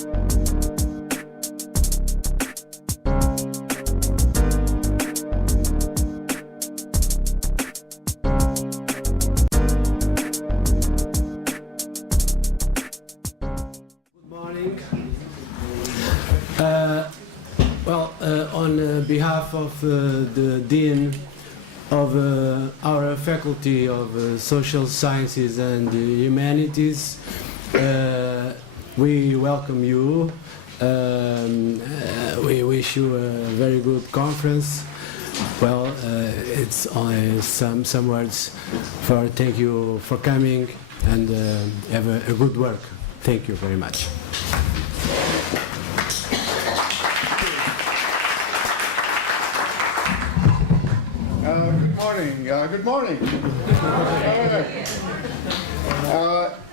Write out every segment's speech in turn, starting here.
On behalf of the Dean of our Faculty of Social Sciences and Humanities, we welcome you. We wish you a very good conference. Well, it's only some words for thank you for coming and have a good work. Thank you very much. Good morning.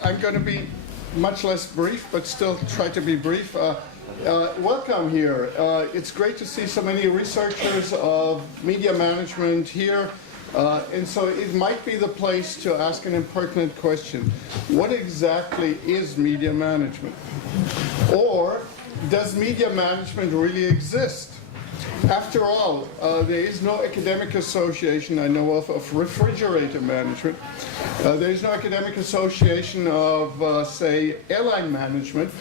I'm going to be much less brief, but still try to be brief. Welcome here. It's great to see so many researchers of media management here. And so it might be the place to ask an impertinent question. What exactly is media management? Or does media management really exist? After all, there is no academic association I know of refrigerator management. There is no academic association of, say, airline management.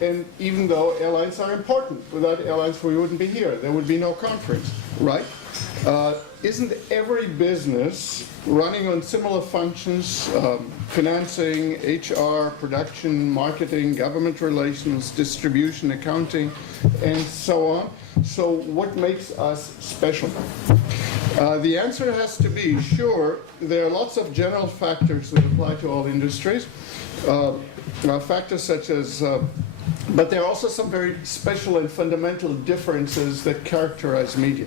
And even though airlines are important, without airlines we wouldn't be here. There would be no conference, right? Isn't every business running on similar functions, financing, HR, production, marketing, government relations, distribution, accounting, and so on? So what makes us special? The answer has to be, sure, there are lots of general factors that apply to all industries. Factors such as, but there are also some very special and fundamental differences that characterize media.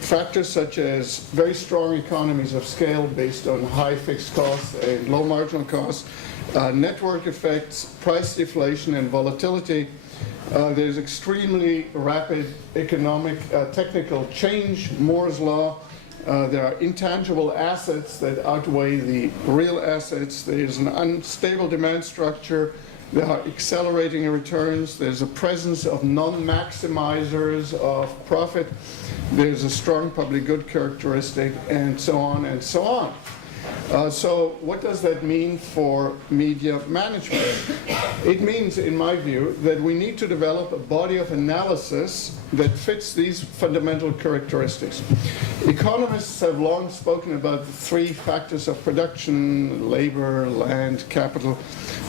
Factors such as very strong economies of scale based on high fixed costs and low marginal costs, network effects, price deflation and volatility. There's extremely rapid economic, technical change, Moore's law. There are intangible assets that outweigh the real assets. There's an unstable demand structure. There are accelerating returns. There's a presence of non-maximizers of profit. There's a strong public good characteristic, and so on and so on. So what does that mean for media management? It means, in my view, that we need to develop a body of analysis that fits these fundamental characteristics. Economists have long spoken about the three factors of production: labor, land, capital.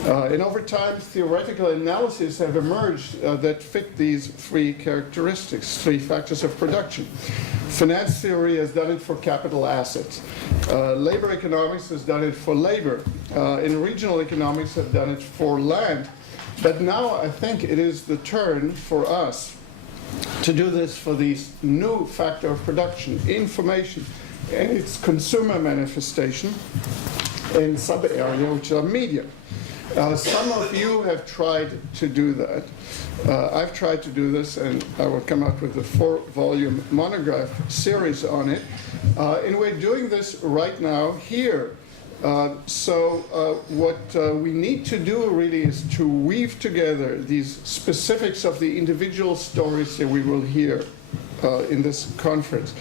And over time, theoretical analyses have emerged that fit these three characteristics, three factors of production. Finance theory has done it for capital assets. Labor economics has done it for labor. And regional economics have done it for land. But now I think it is the turn for us to do this for these new factor of production, information, and its consumer manifestation in sub-area, which are media. Some of you have tried to do that. I've tried to do this, and I will come up with a 4-volume monograph series on it. And we're doing this right now here. What we need to do really is to weave together these specifics of the individual stories that we will hear in this conference,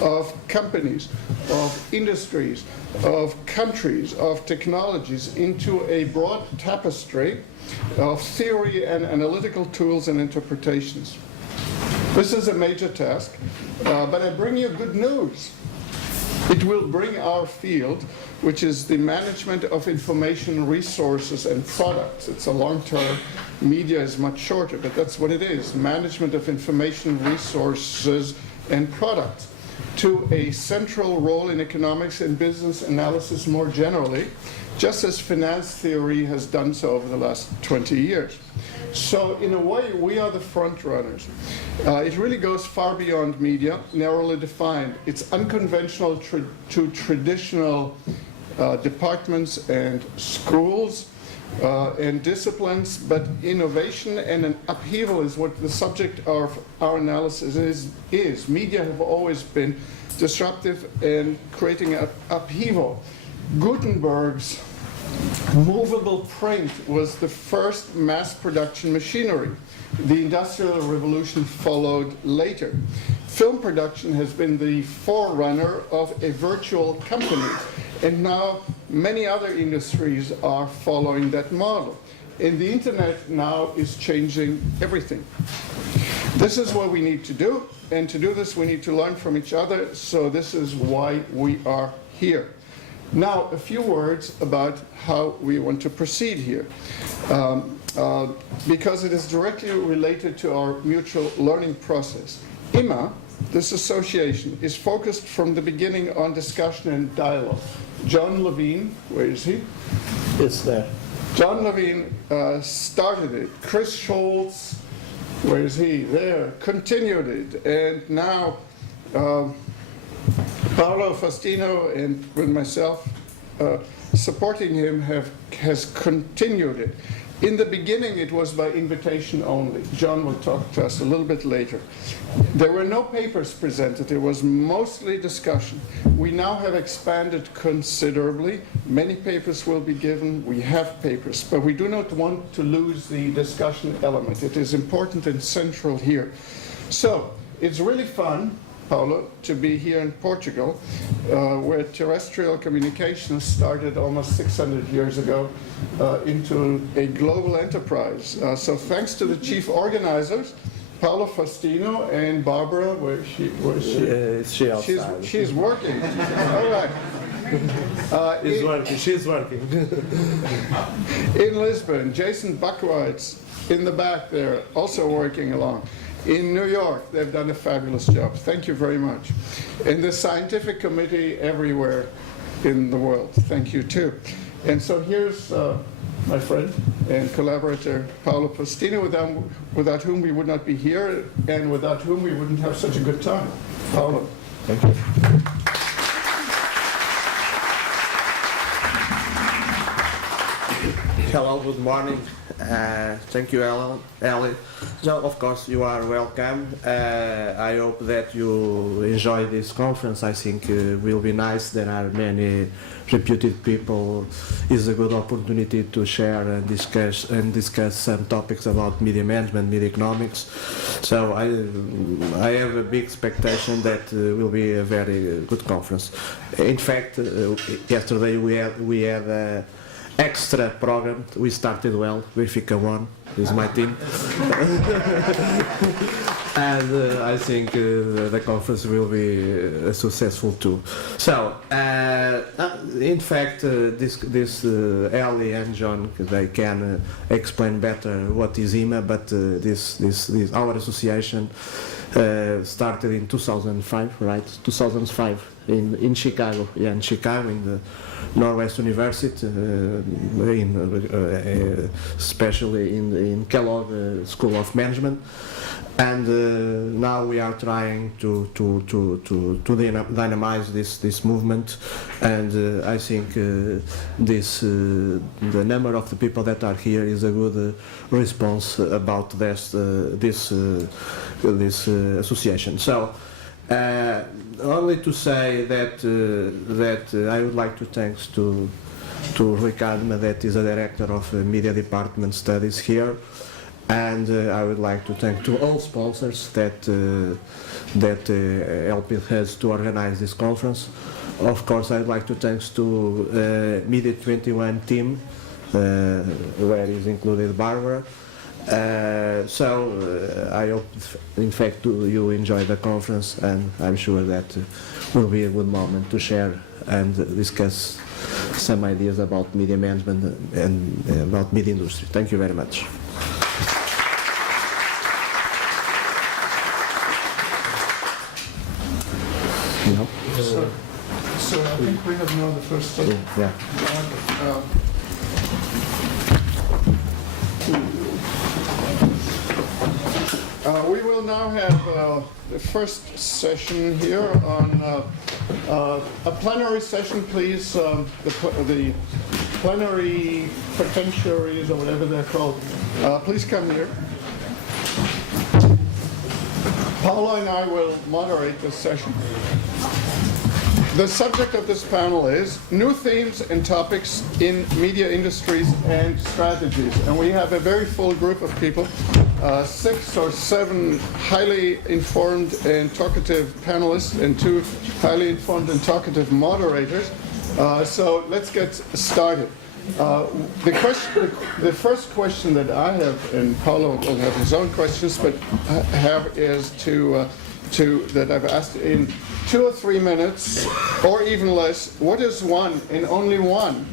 of companies, of industries, of countries, of technologies, into a broad tapestry of theory and analytical tools and interpretations. This is a major task, but I bring you good news. It will bring our field, which is the management of information resources and products. It's a long term. Media is much shorter, but that's what it is. Management of information resources and products, to a central role in economics and business analysis more generally, just as finance theory has done so over the last 20 years. So in a way, we are the front runners. It really goes far beyond media, narrowly defined. It's unconventional to traditional departments and schools and disciplines, but innovation and an upheaval is what the subject of our analysis is. Media have always been disruptive and creating an upheaval. Gutenberg's Movable print was the first mass production machinery. The Industrial Revolution followed later. Film production has been the forerunner of a virtual company, and now many other industries are following that model. And the internet now is changing everything. This is what we need to do, and to do this we need to learn from each other, so this is why we are here. Now, a few words about how we want to proceed here, because it is directly related to our mutual learning process. IMA, this association, is focused from the beginning on discussion and dialogue. John Levine, where is he? It's there. John Levine started it. Chris Schultz, where is he? There, continued it. And now Paolo Faustino and with myself supporting him has continued it. In the beginning, it was by invitation only. John will talk to us a little bit later. There were no papers presented. It was mostly discussion. We now have expanded considerably. Many papers will be given. We have papers, but we do not want to lose the discussion element. It is important and central here. So it's really fun, Paulo, to be here in Portugal, where terrestrial communications started almost 600 years ago into a global enterprise. So thanks to the chief organizers, Paolo Faustino and Barbara, where is she? Is she outside? She's working. All right. She's working. In Lisbon, Jason Buckwitz in the back there, also working along. In New York, they've done a fabulous job. Thank you very much. And the scientific committee everywhere in the world, thank you too. And so here's my friend and collaborator, Paolo Faustino, without whom we would not be here and without whom we wouldn't have such a good time. Paolo. Thank you. Hello, good morning. Thank you, Ali. So, of course, you are welcome. I hope that you enjoy this conference. I think it will be nice. There are many reputed people. It's a good opportunity to share and discuss some topics about media management, media economics. So I have a big expectation that will be a very good conference. In fact, yesterday we had a extra program. We started well. Benfica won. This is my team. And I think the conference will be successful too. So, in fact, this Ali and John, they can explain better what is IMA, but this our association started in 2005, right? 2005 in Chicago, in the Northwestern University, especially in Kellogg School of Management, and now we are trying to dynamize this movement, and I think the number of the people that are here is a good response about this association. So. Only to say that I would like to thank to Ricardo, that is a director of Media Department Studies here, and I would like to thank to all sponsors that helped us to organize this conference. Of course, I'd like to thank to Media 21 team, where is included Barbara. I hope, in fact, you enjoy the conference, and I'm sure that will be a good moment to share and discuss some ideas about media management and about media industry. Thank you very much. No? So I think we have now the first step. Yeah. We will now have the first session here on a plenary session, please. The plenary potentiaries, or whatever they're called, please come here. Paolo and I will moderate this session. The subject of this panel is new themes and topics in media industries and strategies. And we have a very full group of people, 6 or 7 highly informed and talkative panelists and 2 highly informed and talkative moderators. So let's get started. The first question that I have, and Paulo will have his own questions, but have is that I've asked in 2 or 3 minutes, or even less, what is one and only one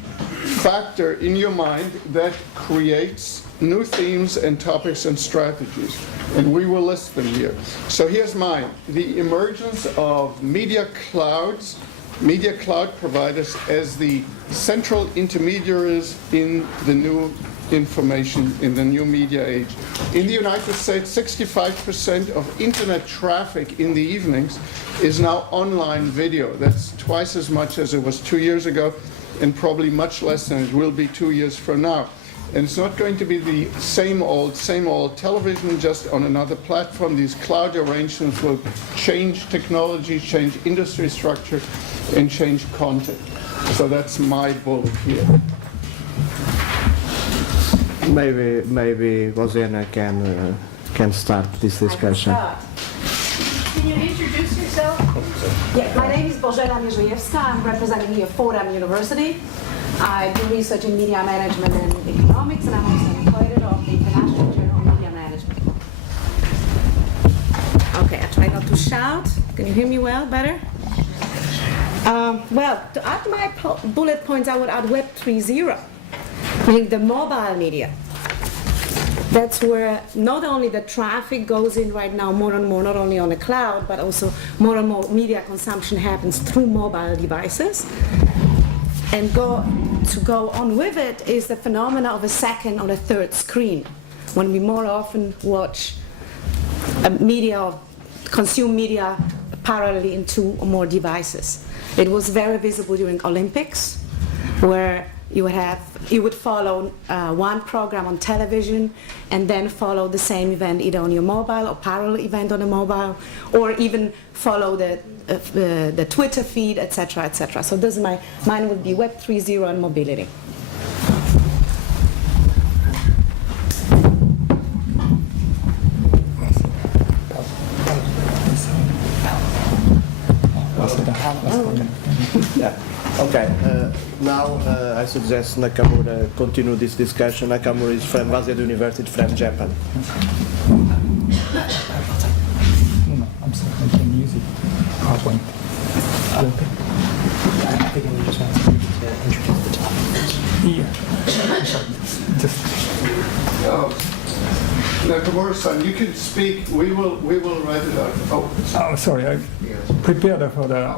factor in your mind that creates new themes and topics and strategies? And we will list them here. So here's mine. The emergence of media clouds, media cloud providers as the central intermediaries in the new information, in the new media age. In the United States, 65% of internet traffic in the evenings is now online video. That's twice as much as it was 2 years ago, and probably much less than it will be 2 years from now. And it's not going to be the same old television, just on another platform. These cloud arrangements will change technology, change industry structure, and change content. So that's my bullet here. Maybe Rosena can start this discussion. Can you introduce yourself? Yeah, my name is Bożena Mierzejewska. I'm representing here Fordham University. I do research in media management and economics, and I'm also an employee of the International Journal of Media Management. Okay, I try not to shout. Can you hear me well, better? Well, to add my bullet points, I would add Web 3.0, meaning the mobile media. That's where not only the traffic goes in right now more and more, not only on the cloud, but also more and more media consumption happens through mobile devices. And to go on with it is the phenomena of a second or a third screen, when we more often watch media or consume media parallelly in 2 or more devices. It was very visible during Olympics, where you would follow one program on television and then follow the same event either on your mobile or parallel event on a mobile, or even follow the Twitter feed, etc., etc. So this is mine would be Web 3.0 and mobility. Yeah. Okay. Now I suggest Nakamura continue this discussion. Nakamura is from Waseda University from Japan. No, I'm sorry, I can use it. PowerPoint. Okay. I think I just want to introduce the topic. Yeah. I'm sorry. Just. Nakamura-san, you can speak. We will write it out. Oh, sorry. I prepared for the.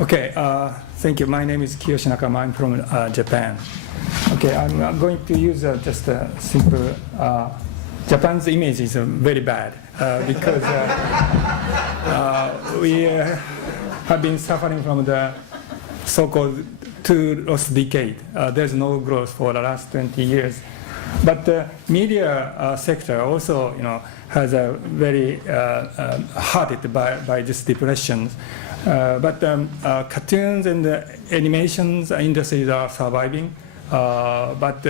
Okay. Thank you. My name is Kiyoshi Nakama. I'm from Japan. Okay. I'm going to use just a simple. Japan's image is very bad because we have been suffering from the so-called 2 lost decade. There's no growth for the last 20 years. But the media sector also, has a very hurted by this depression. But cartoons and animations industries are surviving. But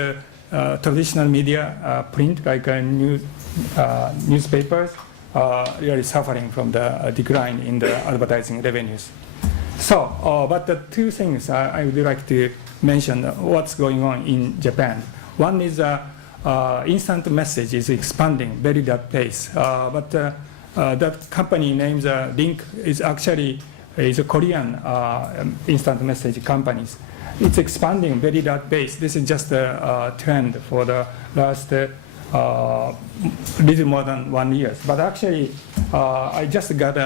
traditional media, print like newspapers, are really suffering from the decline in the advertising revenues. So, but the 2 things I would like to mention what's going on in Japan. One is instant message is expanding very rapid pace, but that company named Link is actually a Korean instant message companies. It's expanding very rapid pace. This is just a trend for the last little more than 1 year. But actually, I just got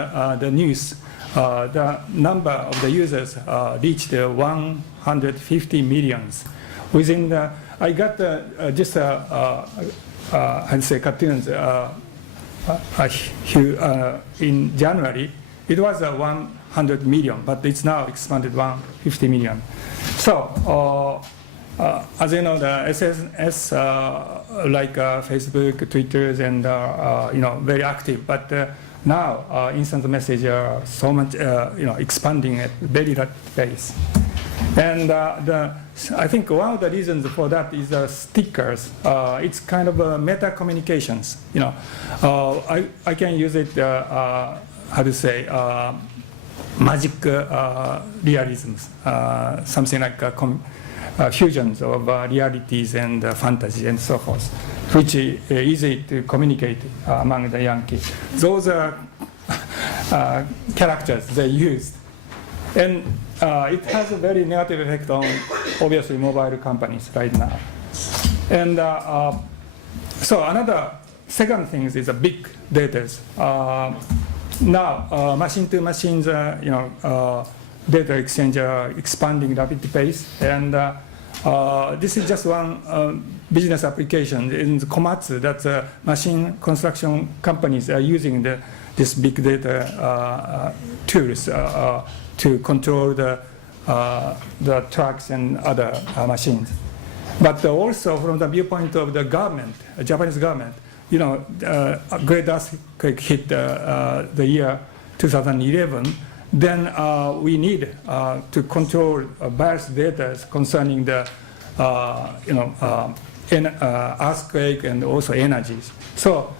the news. The number of the users reached 150 millions within the. I got just I'd say cartoons in January. It was 100 million, but it's now expanded 150 million. So as you know, the SNS, like Facebook, Twitter, and very active. But now, instant message are so much, expanding at very rapid pace. And I think one of the reasons for that is stickers. It's kind of meta communications. I can use it. How to say? Magic realisms. Something like fusions of realities and fantasy and so forth, which is easy to communicate among the young kids. Those are characters they used. And it has a very negative effect on, obviously, mobile companies right now. And so another second thing is big data. Now, machine-to-machines, data exchange are expanding rapid pace. And this is just one business application in Komatsu that machine construction companies are using this big data tools to control the trucks and other machines. But also from the viewpoint of the government, Japanese government, a great earthquake hit the year 2011. Then we need to control various data concerning the earthquake and also energies. So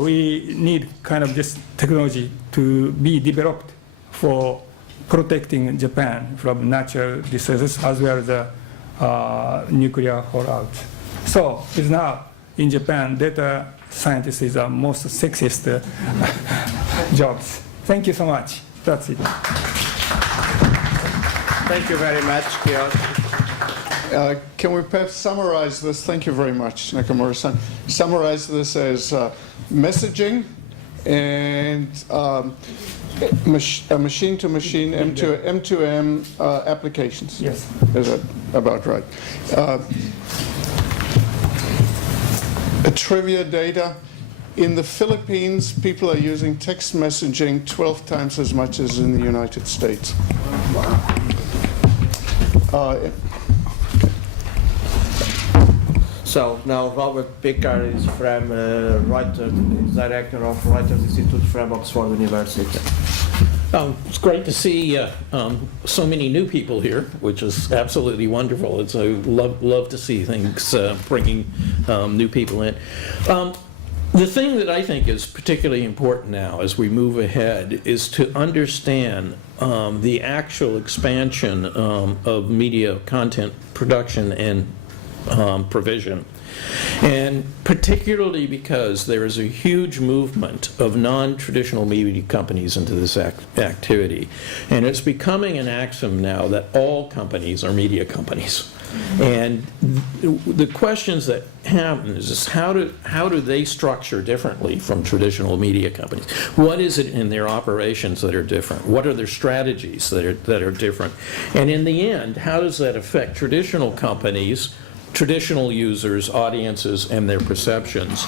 we need kind of this technology to be developed for protecting Japan from natural disasters as well as the nuclear fallout. So it's now in Japan, data scientist is the most sexiest jobs. Thank you so much. That's it. Thank you very much, Kiyoshi. Can we perhaps summarize this? Thank you very much, Nakamura-san. Summarize this as messaging and machine-to-machine, M2M applications. Yes. Is that about right? Trivia data. In the Philippines, people are using text messaging 12 times as much as in the United States. So now Robert Pickard is from Reuters, director of Reuters Institute from Oxford University. It's great to see so many new people here, which is absolutely wonderful. It's love to see things bringing new people in. The thing that I think is particularly important now as we move ahead is to understand the actual expansion of media content production and provision. And particularly because there is a huge movement of non-traditional media companies into this activity. And it's becoming an axiom now that all companies are media companies. And the questions that happen is how do they structure differently from traditional media companies? What is it in their operations that are different? What are their strategies that are different? And in the end, how does that affect traditional companies, traditional users, audiences, and their perceptions?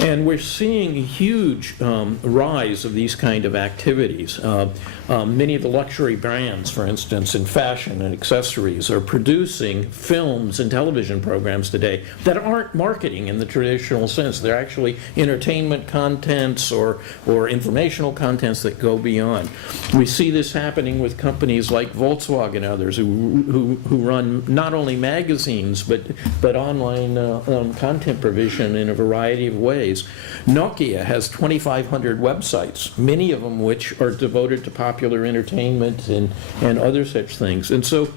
And we're seeing a huge rise of these kind of activities. Many of the luxury brands, for instance, in fashion and accessories, are producing films and television programs today that aren't marketing in the traditional sense. They're actually entertainment contents or informational contents that go beyond. We see this happening with companies like Volkswagen and others who run not only magazines but online content provision in a variety of ways. Nokia has 2,500 websites, many of them which are devoted to popular entertainment and other such things. And so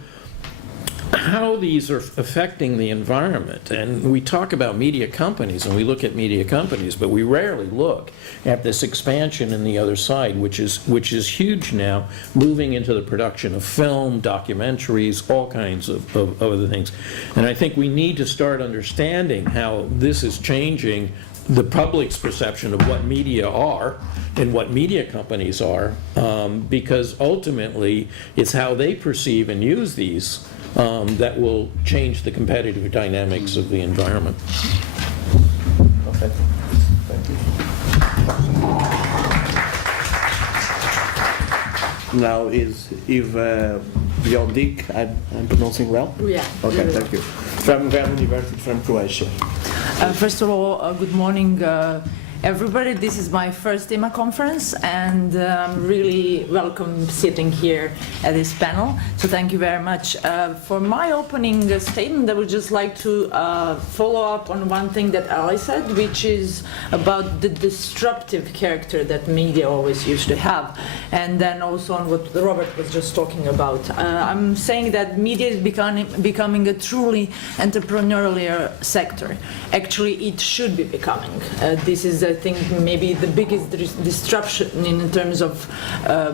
how these are affecting the environment, and we talk about media companies and we look at media companies, but we rarely look at this expansion in the other side, which is huge now, moving into the production of film, documentaries, all kinds of other things. And I think we need to start understanding how this is changing the public's perception of what media are and what media companies are, because ultimately it's how they perceive and use these that will change the competitive dynamics of the environment. Okay. Thank you. Now is Eva Jon Dik, I'm pronouncing well? Yeah. Okay, thank you. From Vernon University from Croatia. First of all, good morning, everybody. This is my first IMA conference, and I'm really welcome sitting here at this panel. So thank you very much. For my opening statement, I would just like to follow up on one thing that Ali said, which is about the disruptive character that media always used to have, and then also on what Robert was just talking about. I'm saying that media is becoming a truly entrepreneurial sector. Actually, it should be becoming. This is, I think, maybe the biggest disruption in terms of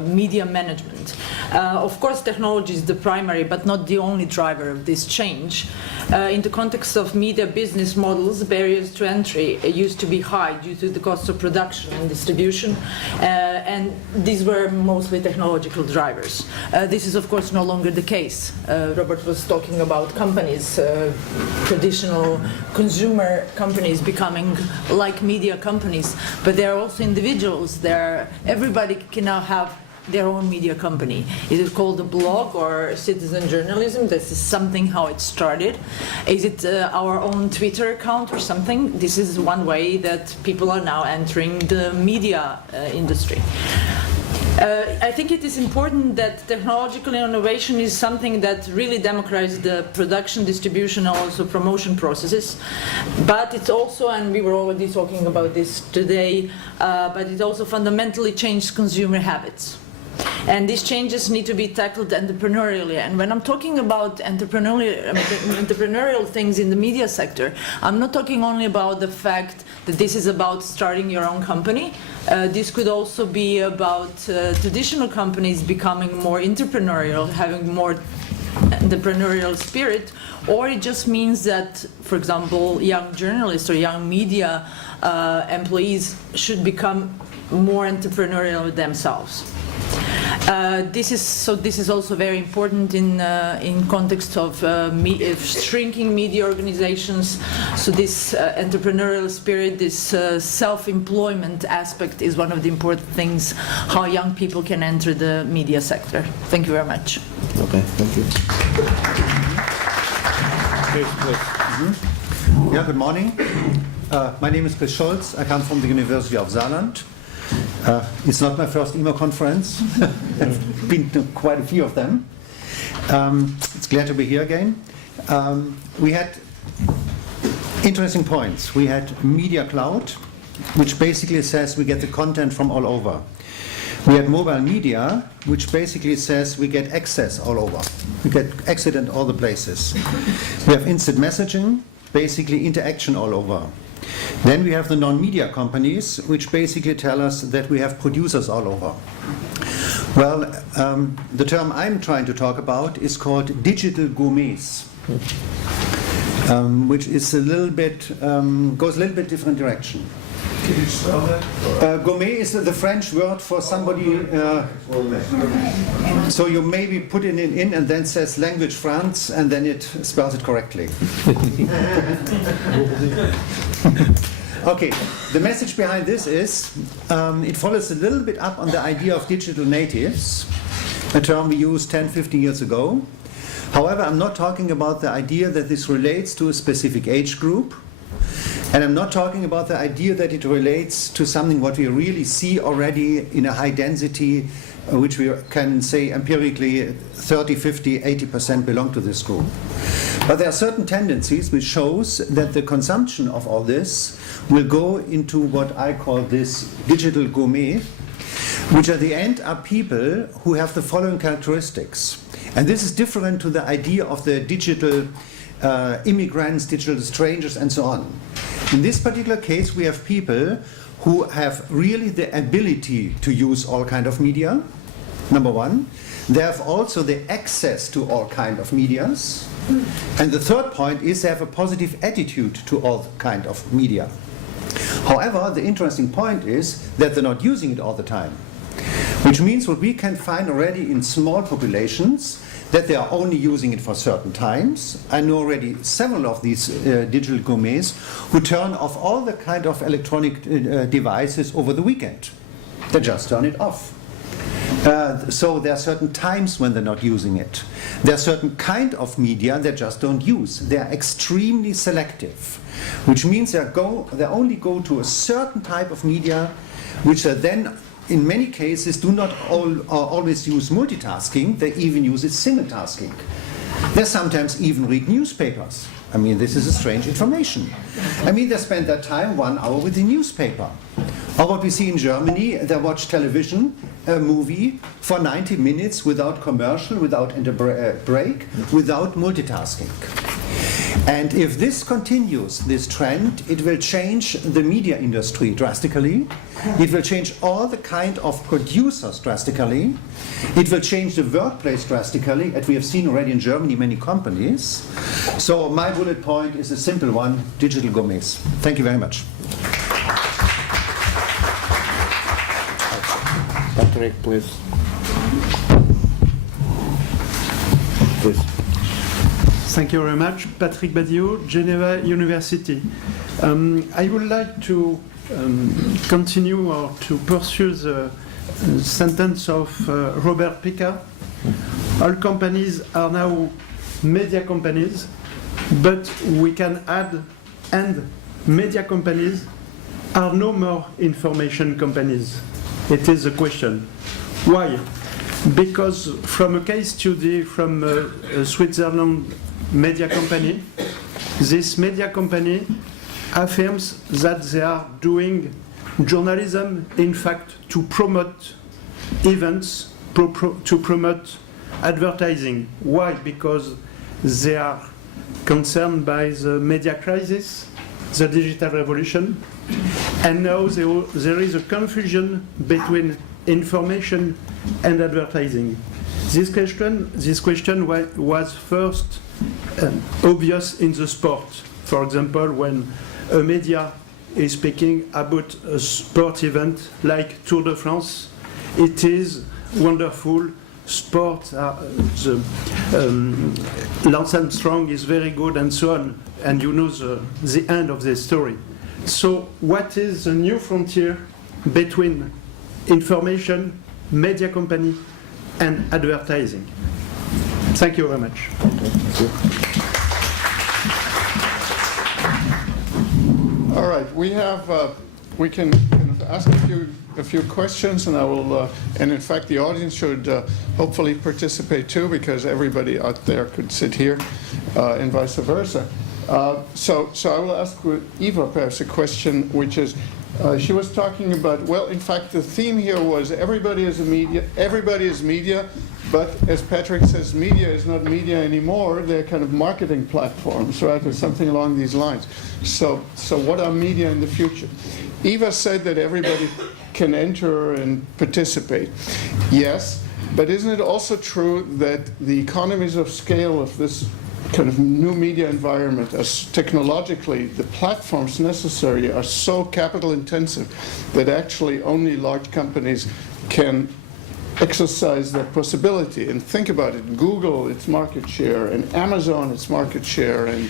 media management. Of course, technology is the primary, but not the only driver of this change. In the context of media business models, barriers to entry used to be high due to the cost of production and distribution, and these were mostly technological drivers. This is, of course, no longer the case. Robert was talking about companies, traditional consumer companies becoming like media companies, but there are also individuals. Everybody can now have their own media company. Is it called a blog or citizen journalism? This is something how it started. Is it our own Twitter account or something? This is one way that people are now entering the media industry. I think it is important that technological innovation is something that really democratizes the production, distribution, and also promotion processes. But it's also, and we were already talking about this today, but it also fundamentally changed consumer habits. And these changes need to be tackled entrepreneurially. And when I'm talking about entrepreneurial things in the media sector, I'm not talking only about the fact that this is about starting your own company. This could also be about traditional companies becoming more entrepreneurial, having more entrepreneurial spirit, or it just means that, for example, young journalists or young media employees should become more entrepreneurial themselves. This is also very important in context of shrinking media organizations. So this entrepreneurial spirit, this self-employment aspect is one of the important things how young people can enter the media sector. Thank you very much. Okay, thank you. Yeah, good morning. My name is Chris Scholz. I come from the University of Saarland. It's not my first IMA conference. I've been to quite a few of them. It's glad to be here again. We had interesting points. We had Media Cloud, which basically says we get the content from all over. We had mobile media, which basically says we get access all over. We get access in all the places. We have instant messaging, basically interaction all over. Then we have the non-media companies, which basically tell us that we have producers all over. Well, the term I'm trying to talk about is called digital gourmets, which is a little bit, goes a little bit different direction. Can you spell that? Gourmet is the French word for somebody, so you maybe put it in and then says language France and then it spells it correctly. Okay, the message behind this is, it follows a little bit up on the idea of digital natives, a term we used 10, 15 years ago. However, I'm not talking about the idea that this relates to a specific age group. And I'm not talking about the idea that it relates to something what we really see already in a high density, which we can say empirically 30, 50, 80% belong to this group. But there are certain tendencies which shows that the consumption of all this will go into what I call this digital gourmet, which at the end are people who have the following characteristics. And this is different to the idea of the digital immigrants, digital strangers, and so on. In this particular case, we have people who have really the ability to use all kind of media, number one. They have also the access to all kind of medias. And the third point is they have a positive attitude to all kind of media. However, the interesting point is that they're not using it all the time. Which means what we can find already in small populations, that they are only using it for certain times. I know already several of these digital gourmets who turn off all the kind of electronic devices over the weekend. They just turn it off. So there are certain times when they're not using it. There are certain kind of media they just don't use. They are extremely selective, which means they only go to a certain type of media, which are then, in many cases, do not always use multitasking. They even use it simultasking. They sometimes even read newspapers. I mean, this is a strange information. I mean, they spend their time 1 hour with the newspaper. Or what we see in Germany, they watch television, a movie, for 90 minutes without commercial, without break, without multitasking. And if this continues, this trend, it will change the media industry drastically. It will change all the kind of producers drastically. It will change the workplace drastically, as we have seen already in Germany, many companies. So my bullet point is a simple one, digital gourmets. Thank you very much. Patrick, please. Please. Thank you very much. Patrick Badiou, Geneva University. I would like to continue or to pursue the sentence of Robert Picard. All companies are now media companies, but we can add, and media companies are no more information companies. It is a question. Why? Because from a case study from Switzerland media company, this media company affirms that they are doing journalism, in fact, to promote events, to promote advertising. Why? Because they are concerned by the media crisis, the digital revolution, and now there is a confusion between information and advertising. This question was first obvious in the sport. For example, when a media is speaking about a sport event like Tour de France, it is wonderful. Sport, Lance Armstrong is very good and so on, and you know the end of the story. So what is the new frontier between information, media company, and advertising? Thank you very much. All right, we can kind of ask a few questions, and I will, and in fact, the audience should hopefully participate too, because everybody out there could sit here, and vice versa. So I will ask Eva perhaps a question, which is, she was talking about, well, in fact, the theme here was everybody is media, but as Patrick says, media is not media anymore. They're kind of marketing platforms, right, or something along these lines. So what are media in the future? Eva said that everybody can enter and participate. Yes, but isn't it also true that the economies of scale of this kind of new media environment, as technologically the platforms necessary are so capital intensive that actually only large companies can exercise that possibility? And think about it, Google, its market share, and Amazon, its market share, and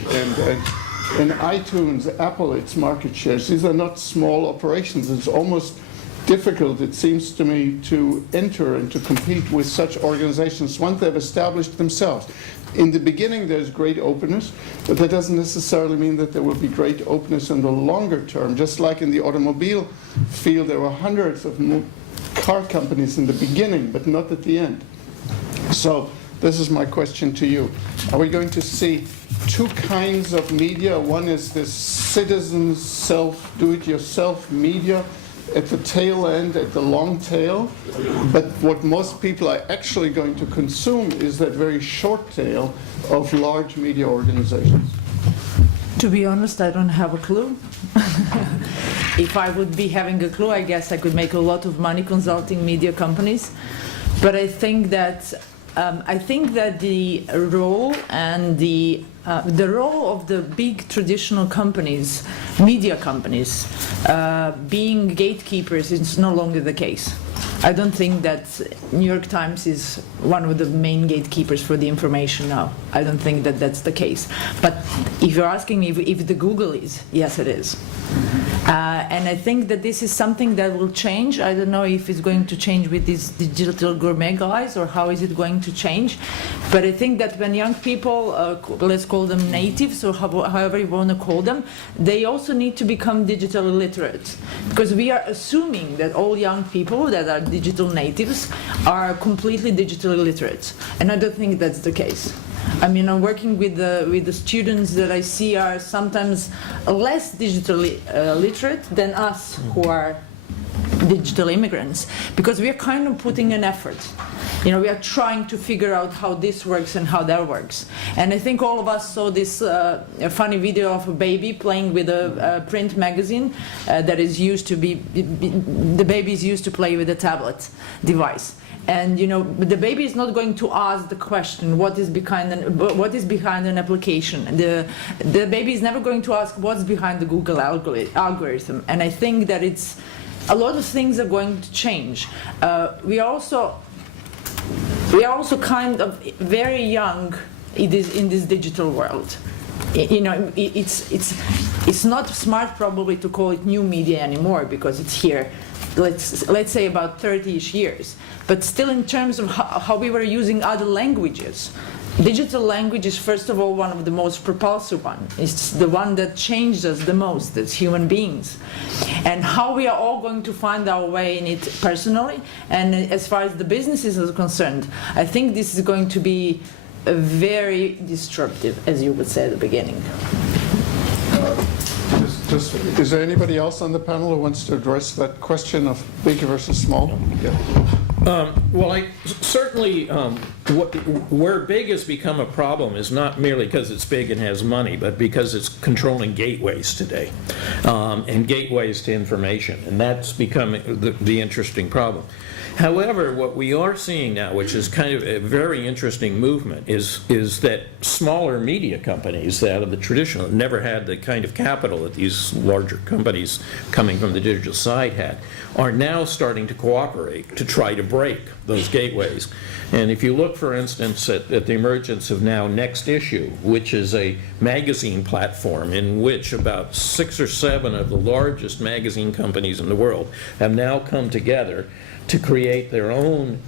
iTunes, Apple, its market shares. These are not small operations. It's almost difficult, it seems to me, to enter and to compete with such organizations once they've established themselves. In the beginning, there's great openness, but that doesn't necessarily mean that there will be great openness in the longer term. Just like in the automobile field, there were hundreds of car companies in the beginning, but not at the end. So this is my question to you. Are we going to see two kinds of media? One is this citizen do-it-yourself media at the tail end, at the long tail, but what most people are actually going to consume is that very short tail of large media organizations. To be honest, I don't have a clue. If I would be having a clue, I guess I could make a lot of money consulting media companies. But I think that the role and the role of the big traditional companies, media companies, being gatekeepers is no longer the case. I don't think that New York Times is one of the main gatekeepers for the information now. I don't think that that's the case. But if you're asking me if the Google is, yes, it is. And I think that this is something that will change. I don't know if it's going to change with these digital gourmet guys or how is it going to change. But I think that when young people, let's call them natives or however you want to call them, they also need to become digitally literate. Because we are assuming that all young people that are digital natives are completely digitally literate. And I don't think that's the case. I mean, I'm working with the students that I see are sometimes less digitally literate than us who are digital immigrants, because we are kind of putting an effort. You know, we are trying to figure out how this works and how that works. And I think all of us saw this funny video of a baby playing with a print magazine that is used to be, the baby is used to play with a tablet device. And you know, the baby is not going to ask the question, what is behind an application? The baby is never going to ask what's behind the Google algorithm. And I think that it's a lot of things are going to change. We are also kind of very young in this digital world. You know, it's not smart probably to call it new media anymore because it's here. Let's say about 30-ish years. But still, in terms of how we were using other languages, digital language is first of all one of the most propulsive ones. It's the one that changed us the most as human beings. And how we are all going to find our way in it personally, and as far as the businesses are concerned, I think this is going to be very disruptive, as you would say at the beginning. Is there anybody else on the panel who wants to address that question of big versus small? Yeah. Well, certainly where big has become a problem is not merely because it's big and has money, but because it's controlling gateways today, and gateways to information, and that's becoming the interesting problem. However, what we are seeing now, which is kind of a very interesting movement, is that smaller media companies that are the traditional, never had the kind of capital that these larger companies coming from the digital side had, are now starting to cooperate to try to break those gateways. And if you look, for instance, at the emergence of now Next Issue, which is a magazine platform in which about 6 or 7 of the largest magazine companies in the world have now come together to create their own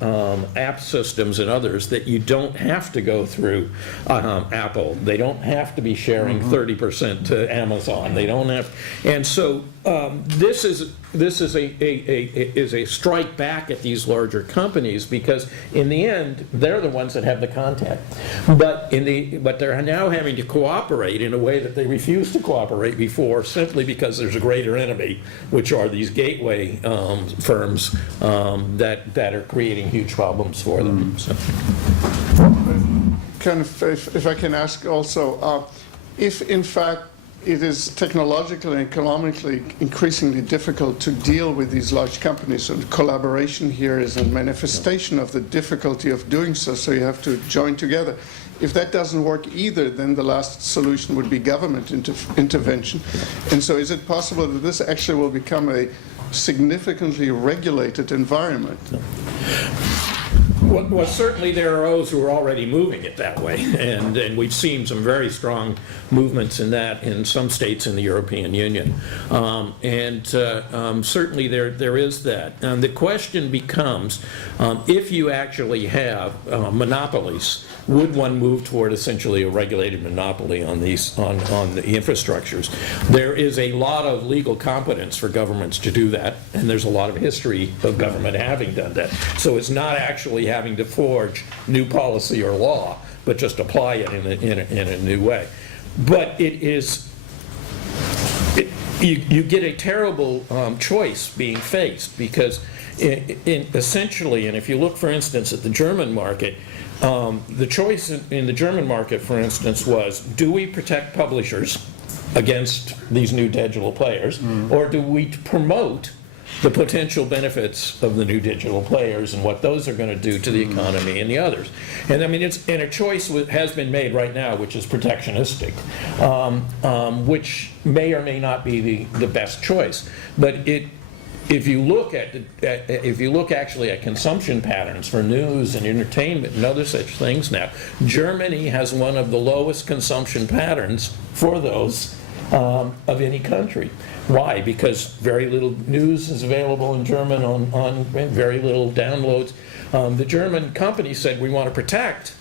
app systems and others that you don't have to go through Apple. They don't have to be sharing 30% to Amazon. They don't have, and so this is a strike back at these larger companies, because in the end they're the ones that have the content, but they're now having to cooperate in a way that they refused to cooperate before, simply because there's a greater enemy, which are these gateway firms that are creating huge problems for them. So. Kind of, if I can ask also, if in fact it is technologically and economically increasingly difficult to deal with these large companies, so the collaboration here is a manifestation of the difficulty of doing so, so you have to join together. If that doesn't work either, then the last solution would be government intervention. And so is it possible that this actually will become a significantly regulated environment? Well, certainly there are those who are already moving it that way, and we've seen some very strong movements in that in some states in the European Union. Certainly there is that. And the question becomes, if you actually have monopolies, would one move toward essentially a regulated monopoly on these on the infrastructures? There is a lot of legal competence for governments to do that, and there's a lot of history of government having done that. So it's not actually having to forge new policy or law, but just apply it in a new way. But it is, you get a terrible choice being faced, because essentially, and if you look, for instance, at the German market, the choice in the German market, for instance, was, do we protect publishers against these new digital players, or do we promote the potential benefits of the new digital players and what those are going to do to the economy and the others? And I mean, and a choice has been made right now, which is protectionistic, which may or may not be the best choice. But if you look actually at consumption patterns for news and entertainment and other such things now, Germany has one of the lowest consumption patterns for those of any country. Why? Because very little news is available in German on very little downloads. The German company said we want to protect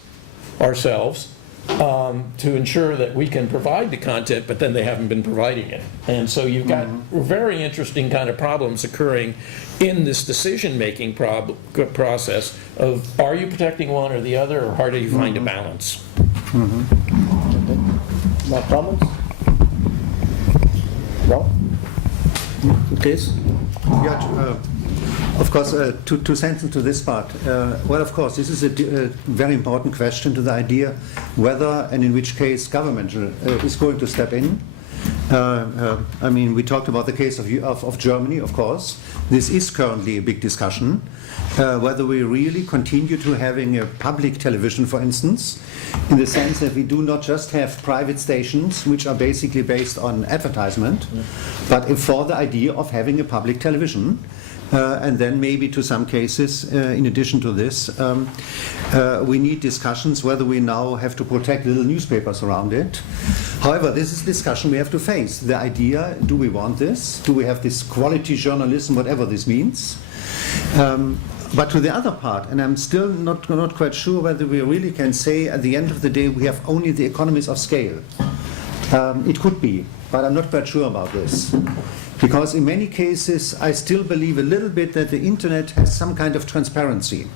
ourselves to ensure that we can provide the content, but then they haven't been providing it. And so you've got very interesting kind of problems occurring in this decision-making process of, are you protecting one or the other, or how do you find a balance? More comments? No? Case? Yeah, of course, two sentences to this part. Well, of course, this is a very important question to the idea whether and in which case government is going to step in. I mean, we talked about the case of Germany, of course. This is currently a big discussion, whether we really continue to having a public television, for instance, in the sense that we do not just have private stations, which are basically based on advertisement, but for the idea of having a public television. And then maybe to some cases, in addition to this, we need discussions whether we now have to protect little newspapers around it. However, this is a discussion we have to face. The idea, do we want this? Do we have this quality journalism, whatever this means? But to the other part, and I'm still not quite sure whether we really can say at the end of the day we have only the economies of scale. It could be, but I'm not quite sure about this. Because in many cases, I still believe a little bit that the internet has some kind of transparency.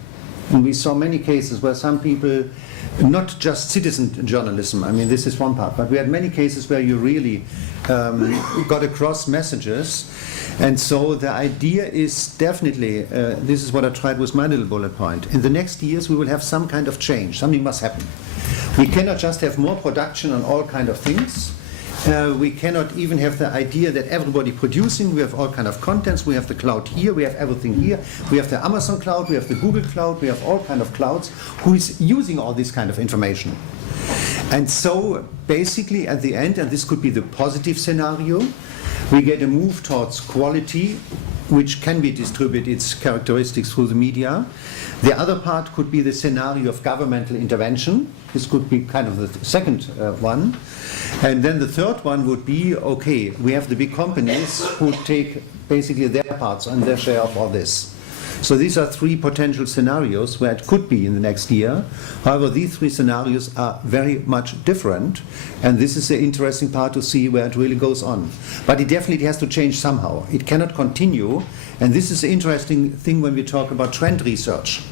And we saw many cases where some people, not just citizen journalism, I mean, this is one part, but we had many cases where you really got across messages. And so the idea is definitely, this is what I tried with my little bullet point, in the next years we will have some kind of change, something must happen. We cannot just have more production on all kind of things. We cannot even have the idea that everybody producing, we have all kind of contents, we have the cloud here, we have everything here, we have the Amazon cloud, we have the Google cloud, we have all kind of clouds, who is using all this kind of information. And so basically at the end, and this could be the positive scenario, we get a move towards quality, which can be distributed its characteristics through the media. The other part could be the scenario of governmental intervention. This could be kind of the second one. And then the third one would be, okay, we have the big companies who take basically their parts and their share of all this. So these are three potential scenarios where it could be in the next year. However, these three scenarios are very much different, and this is the interesting part to see where it really goes on. But it definitely has to change somehow. It cannot continue, and this is the interesting thing when we talk about trend research.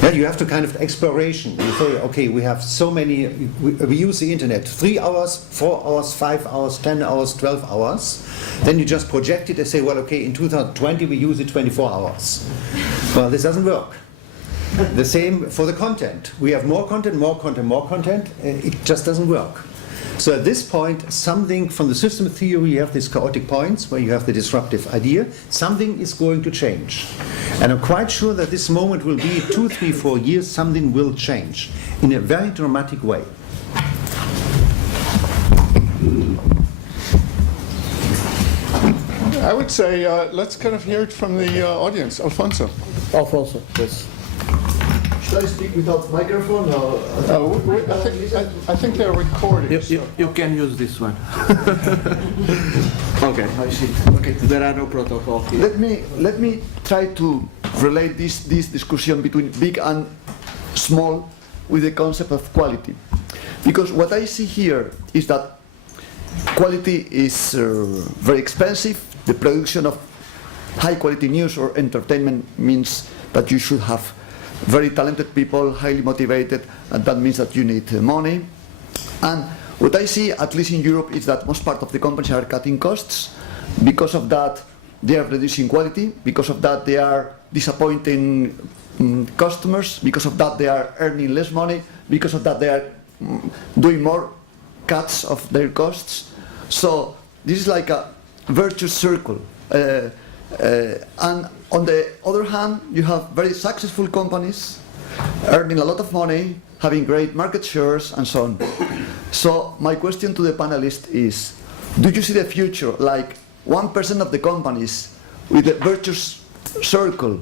Well, you have to kind of exploration. You say, okay, we have so many, we use the internet 3 hours, 4 hours, 5 hours, 10 hours, 12 hours. Then you just project it and say, well, okay, in 2020 we use it 24 hours. Well, this doesn't work. The same for the content. We have more content, more content, more content. It just doesn't work. So at this point, something from the system theory, you have these chaotic points where you have the disruptive idea. Something is going to change. And I'm quite sure that this moment will be 2, 3, 4 years, something will change in a very dramatic way. I would say let's kind of hear it from the audience. Alfonso. Alfonso, yes. Should I speak without microphone or? I think they're recording. You can use this one. Okay. I see. Okay. There are no protocol here. Let me try to relate this discussion between big and small with the concept of quality, because what I see here is that quality is very expensive. The production of high quality news or entertainment means that you should have very talented people, highly motivated, and that means that you need money. And what I see, at least in Europe, is that most part of the companies are cutting costs. Because of that, they are reducing quality. Because of that, they are disappointing customers. Because of that, they are earning less money. Because of that, they are doing more cuts of their costs. So this is like a virtuous circle. And on the other hand, you have very successful companies earning a lot of money, having great market shares, and so on. So my question to the panelists is, do you see the future like 1% of the companies with a virtuous circle,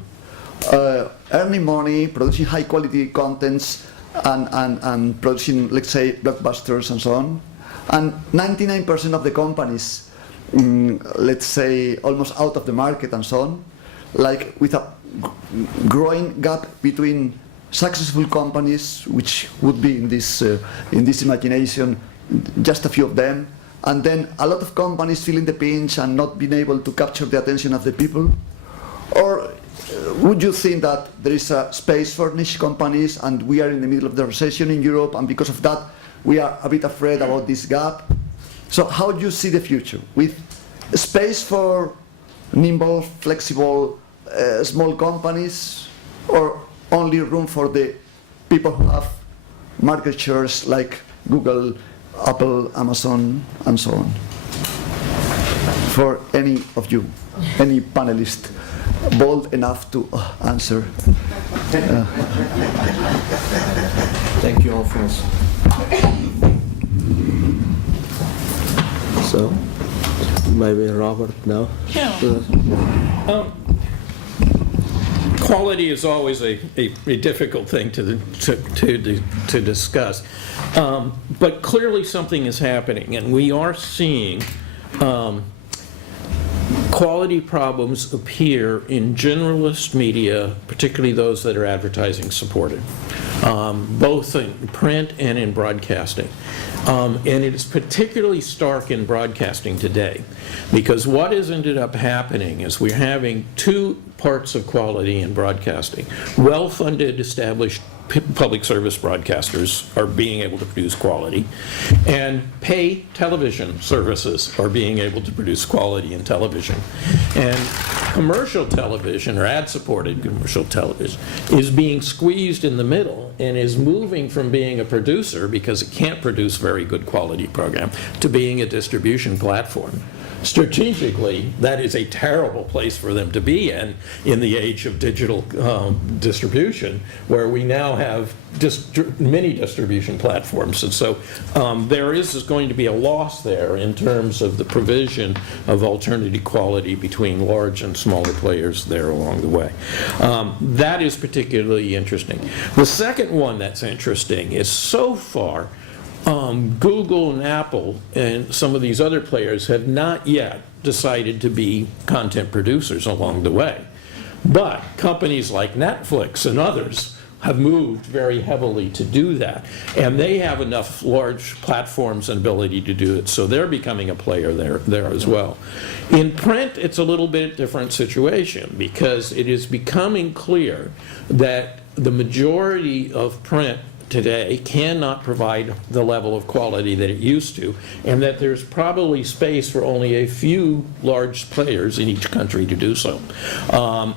earning money, producing high quality contents, and producing, let's say, blockbusters and so on? and 99% of the companies, let's say, almost out of the market and so on, like with a growing gap between successful companies, which would be in this imagination, just a few of them, and then a lot of companies feeling the pinch and not being able to capture the attention of the people? Or would you think that there is a space for niche companies and we are in the middle of the recession in Europe, and because of that we are a bit afraid about this gap? So how do you see the future? With space for nimble, flexible, small companies, or only room for the people who have market shares like Google, Apple, Amazon, and so on? For any of you, any panelist bold enough to answer. Thank you, Alphonse. So, maybe Robert now. Quality is always a difficult thing to discuss, but clearly something is happening, and we are seeing quality problems appear in generalist media, particularly those that are advertising supported, both in print and in broadcasting. And it is particularly stark in broadcasting today, because what has ended up happening is we're having two parts of quality in broadcasting. Well-funded, established public service broadcasters are being able to produce quality, and pay television services are being able to produce quality in television. And commercial television, or ad-supported commercial television, is being squeezed in the middle and is moving from being a producer, because it can't produce very good quality program, to being a distribution platform. Strategically, that is a terrible place for them to be in the age of digital distribution, where we now have many distribution platforms. And so there is going to be a loss there in terms of the provision of alternative quality between large and smaller players there along the way. That is particularly interesting. The second one that's interesting is, so far, Google and Apple and some of these other players have not yet decided to be content producers along the way. But companies like Netflix and others have moved very heavily to do that. And they have enough large platforms and ability to do it, so they're becoming a player there as well. In print, it's a little bit different situation, because it is becoming clear that the majority of print today cannot provide the level of quality that it used to, and that there's probably space for only a few large players in each country to do so.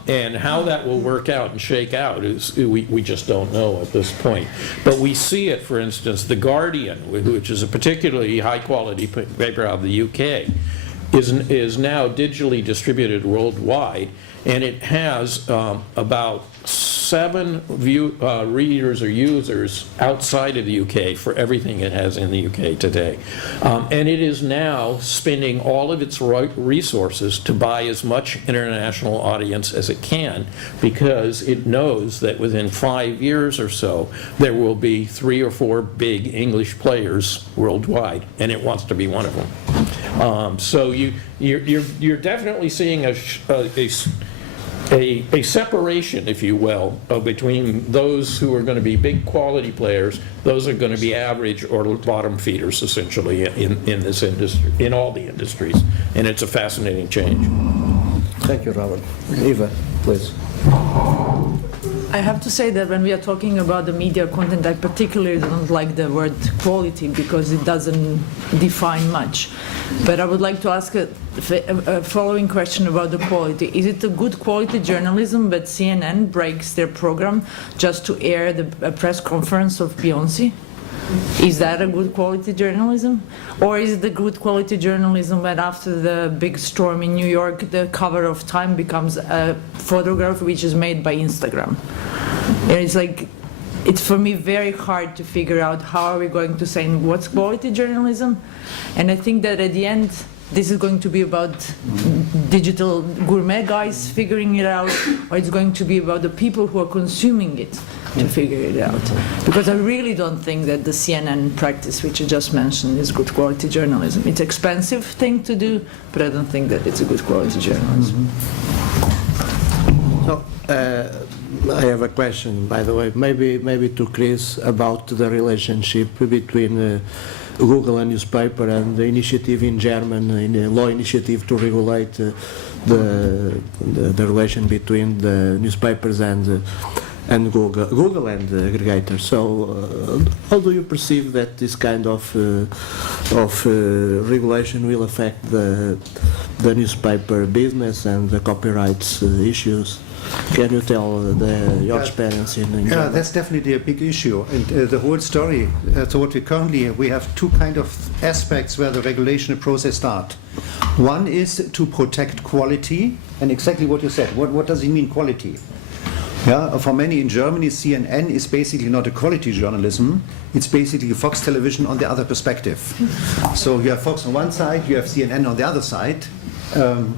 And how that will work out and shake out is we just don't know at this point. But we see it, for instance, The Guardian, which is a particularly high-quality paper out of the UK, is now digitally distributed worldwide, and it has about 7 readers or users outside of the UK for everything it has in the UK today. And it is now spending all of its resources to buy as much international audience as it can, because it knows that within 5 years or so there will be 3 or 4 big English players worldwide, and it wants to be one of them. So you're definitely seeing a separation, if you will, between those who are going to be big quality players, those are going to be average or bottom feeders, essentially, in this industry, in all the industries. And it's a fascinating change. Thank you, Robert. Eva, please. I have to say that when we are talking about the media content, I particularly don't like the word quality, because it doesn't define much. But I would like to ask a following question about the quality. Is it a good quality journalism that CNN breaks their program just to air the press conference of Beyoncé? Is that a good quality journalism? Or is it the good quality journalism that after the big storm in New York, the cover of Time becomes a photograph which is made by Instagram? It's like, it's for me very hard to figure out how are we going to say what's quality journalism. And I think that at the end, this is going to be about digital gourmet guys figuring it out, or it's going to be about the people who are consuming it. to figure it out. Because I really don't think that the CNN practice, which you just mentioned, is good quality journalism. It's an expensive thing to do, but I don't think that it's a good quality journalism. So, I have a question, by the way, maybe to Chris, about the relationship between Google and newspaper and the initiative in Germany, in a law initiative to regulate the relation between the newspapers and Google and the aggregators. So, how do you perceive that this kind of regulation will affect the newspaper business and the copyrights issues? Can you tell your experience in Yeah, Germany? that's definitely a big issue. And the whole story, so what we have two kind of aspects where the regulation process starts. One is to protect quality, and exactly what you said. What does it mean, quality? Yeah, for many in Germany, CNN is basically not a quality journalism. It's basically Fox Television on the other perspective. So you have Fox on one side, you have CNN on the other side.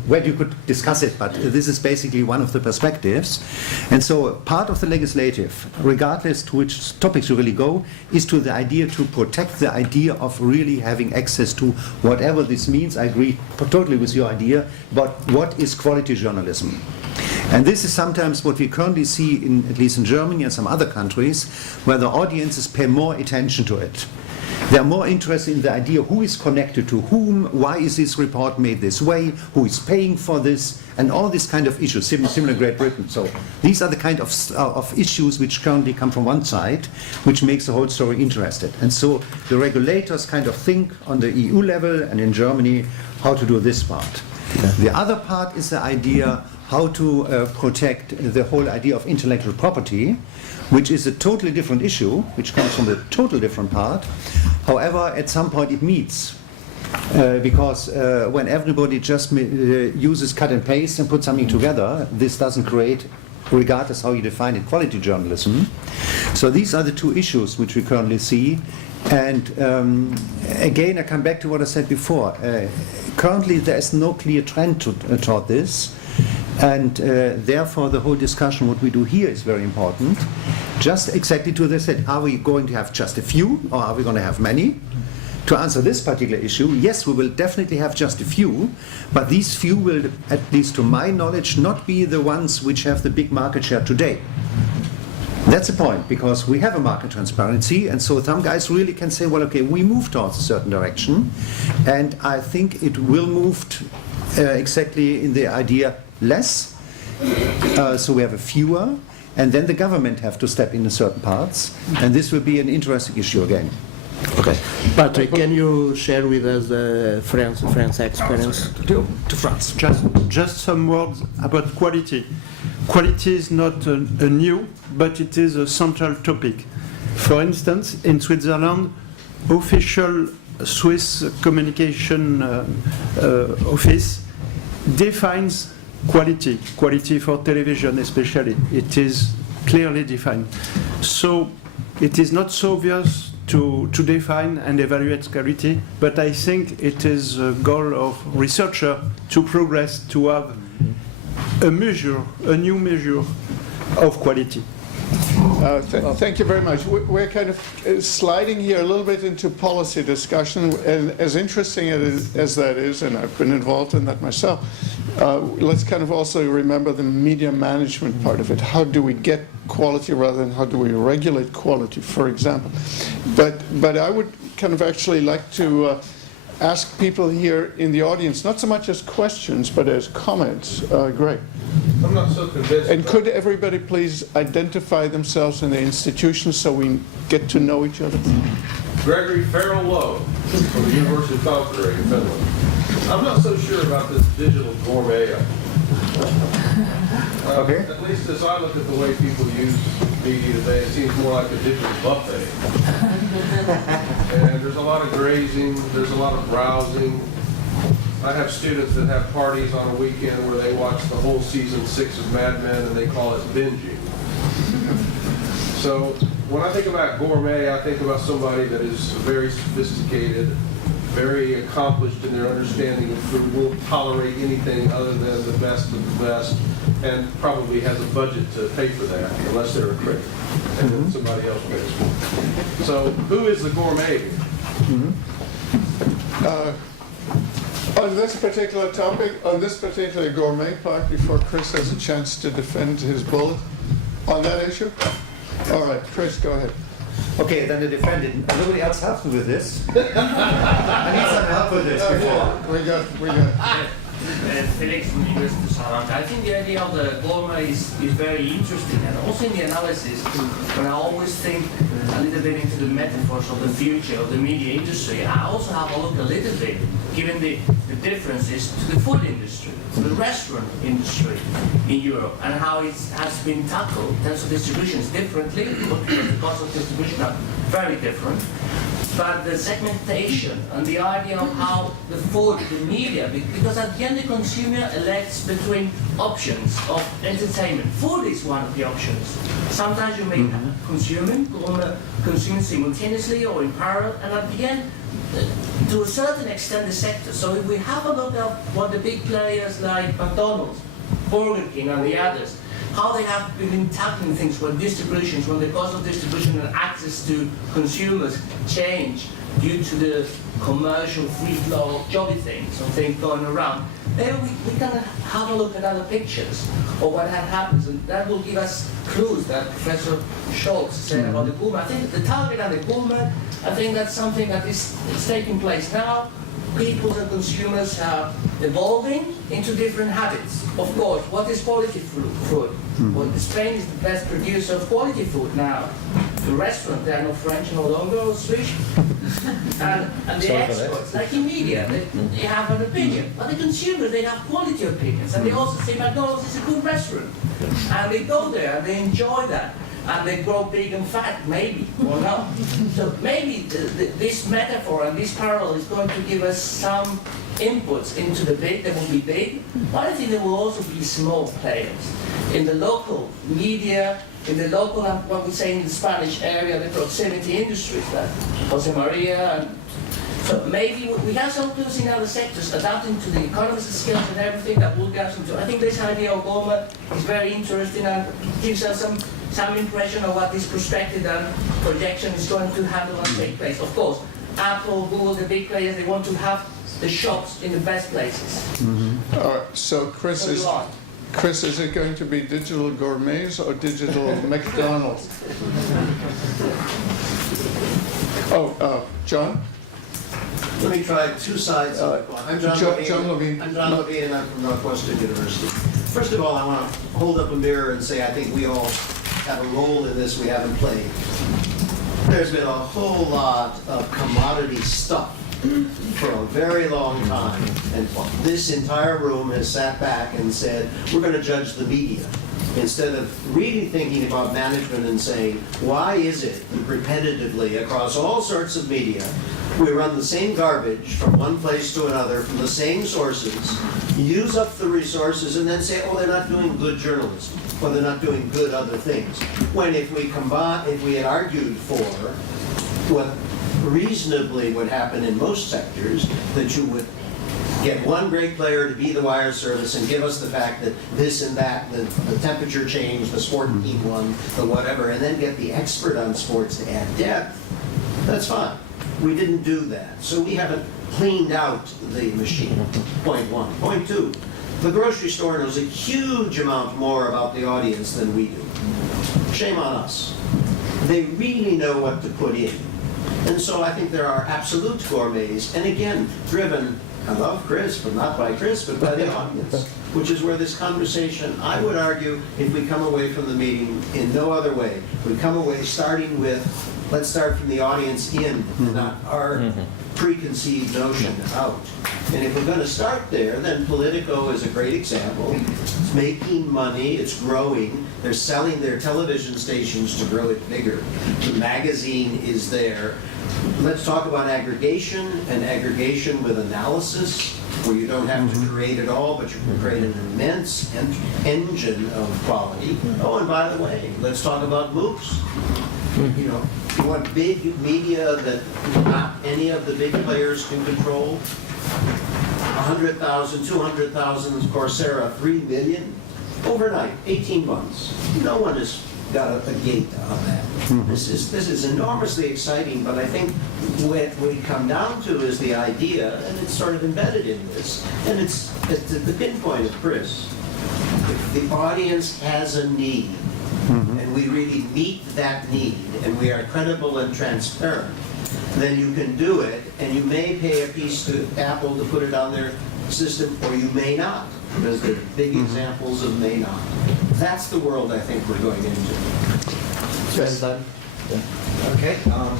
Where you could discuss it, but this is basically one of the perspectives. And so part of the legislative, regardless to which topics you really go, is to the idea to protect the idea of really having access to whatever this means. I agree totally with your idea, but what is quality journalism? And this is sometimes what we currently see, at least in Germany and some other countries, where the audiences pay more attention to it. They're more interested in the idea who is connected to whom, why is this report made this way, who is paying for this, and all these kind of issues, similar in Great Britain. So these are the kind of issues which currently come from one side, which makes the whole story interesting. And so the regulators kind of think on the EU level and in Germany how to do this part. Yeah. The other part is the idea how to protect the whole idea of intellectual property, which is a totally different issue, which comes from a totally different part. However, at some point it meets, because when everybody just uses cut and paste and put something together, this doesn't create, regardless how you define it, quality journalism. So these are the two issues which we currently see. And again, I come back to what I said before. Currently, there is no clear trend toward this. And therefore, the whole discussion, what we do here is very important. Just exactly to this, are we going to have just a few, or are we going to have many? To answer this particular issue, yes, we will definitely have just a few, but these few will, at least to my knowledge, not be the ones which have the big market share today. That's the point, because we have a market transparency, and so some guys really can say, well, okay, we move towards a certain direction, and I think it will move exactly in the idea less, so we have a fewer, and then the government have to step in certain parts, and this will be an interesting issue again. Okay. Patrick, can you share with us the France experience? To France. Just some words about quality. Quality is not a new, but it is a central topic. For instance, in Switzerland, official Swiss communication office defines quality for television especially. It is clearly defined. So it is not so obvious to define and evaluate quality, but I think it is a goal of researcher to progress, to have a new measure of quality. Thank you very much. We're kind of sliding here a little bit into policy discussion, and as interesting as that is, and I've been involved in that myself, let's kind of also remember the media management part of it. How do we get quality rather than how do we regulate quality, for example? But I would kind of actually like to ask people here in the audience, not so much as questions, but as comments. Greg. I'm not so convinced. And could everybody please identify themselves and the institution so we get to know each other? Gregory Farrell Lowe from the University of Tampere in Finland. I'm not so sure about this digital gourmet. Okay. At least as I look at the way people use media today, it seems more like a digital buffet. And there's a lot of grazing, there's a lot of browsing. I have students that have parties on a weekend where they watch the whole season 6 of Mad Men and they call it binging. So when I think about gourmet, I think about somebody that is very sophisticated, very accomplished in their understanding of food, will tolerate anything other than the best of the best, and probably has a budget to pay for that, unless they're a critic, and then somebody else pays for it. So who is the gourmet? On this particular topic, on this particular gourmet part, before Chris has a chance to defend his bullet on that issue? All right, Chris, go ahead. Okay, then the defendant. Nobody else helps me with this. I need some help with this before. We got. Felix from the University of Salamanca. I think the idea of the gourmet is very interesting, and also in the analysis, when I always think a little bit into the metaphors of the future of the media industry, I also have a look a little bit, given the differences to the food industry, to the restaurant industry in Europe, and how it has been tackled in terms of distributions differently, because the cost of distribution are very different. But the segmentation and the idea of how the food, the media, because at the end the consumer elects between options of entertainment. Food is one of the options. Sometimes you may consume simultaneously or in parallel, and at the end, to a certain extent, the sector. So if we have a look at what the big players like McDonald's, Burger King, and the others, how they have been tackling things when distributions, when the cost of distribution and access to consumers change due to the commercial free flow of jolly things and things going around, then we can have a look at other pictures of what had happened, and that will give us clues that Professor Schultz said about the gourmet. I think the target and the gourmet, I think that's something that is taking place now. People and consumers are evolving into different habits. Of course, what is quality food? Well, Spain is the best producer of quality food now. The restaurant, they are not French no longer, or Swiss. and the experts, like in media, they have an opinion. But the consumers, they have quality opinions. And they also say McDonald's is a good restaurant. And they go there and they enjoy that. And they grow big and fat, maybe, or not. So maybe this metaphor and this parallel is going to give us some inputs into the debate that will be big, but I think there will also be small players in the local media, in the local, what we say in the Spanish area, the proximity industries, like Jose Maria. And so maybe we have some clues in other sectors adapting to the economies of skills and everything that will get into. I think this idea of gourmet is very interesting and gives us some impression of what this perspective and projection is going to happen and take place. Of course, Apple, Google, the big players, they want to have the shops in the best places. All right, so Chris, is it going to be digital gourmets or digital McDonald's? John? Let me try two sides of it. I'm John Levine. I'm John Levine, and I'm from Northwestern University. First of all, I want to hold up a mirror and say I think we all have a role in this we haven't played. There's been a whole lot of commodity stuff for a very long time, and this entire room has sat back and said, we're going to judge the media, instead of really thinking about management and saying, why is it that repetitively across all sorts of media, we run the same garbage from one place to another, from the same sources, use up the resources, and then say, oh, they're not doing good journalism, or they're not doing good other things. When if we had argued for what reasonably would happen in most sectors, that you would get one great player to be the wire service and give us the fact that this and that, the temperature change, the sport team won, the whatever, and then get the expert on sports to add depth, that's fine. We didn't do that. So we haven't cleaned out the machine, point one. Point two, the grocery store knows a huge amount more about the audience than we do. Shame on us. They really know what to put in. And so I think there are absolute gourmets, and again, driven, I love Chris, but not by Chris, but by the audience, which is where this conversation, I would argue, if we come away from the meeting in no other way, we come away starting with, let's start from the audience in, not our preconceived notion out. And if we're going to start there, then Politico is a great example. It's making money, it's growing. They're selling their television stations to grow it bigger. The magazine is there. Let's talk about aggregation, and aggregation with analysis, where you don't have to create it all, but you can create an immense engine of quality. Oh, and by the way, let's talk about MOOCs. You know, you want big media that not any of the big players can control. 100,000, 200,000, Coursera, 3 million, overnight, 18 months. No one has got a gate on that. This is enormously exciting, but I think what we come down to is the idea, and it's sort of embedded in this, and it's the pinpoint of Chris. If the audience has a need, and we really meet that need, and we are credible and transparent, then you can do it, and you may pay a piece to Apple to put it on their system, or you may not, because there are big examples of may not. That's the world I think we're going into. Yes. Okay, I'm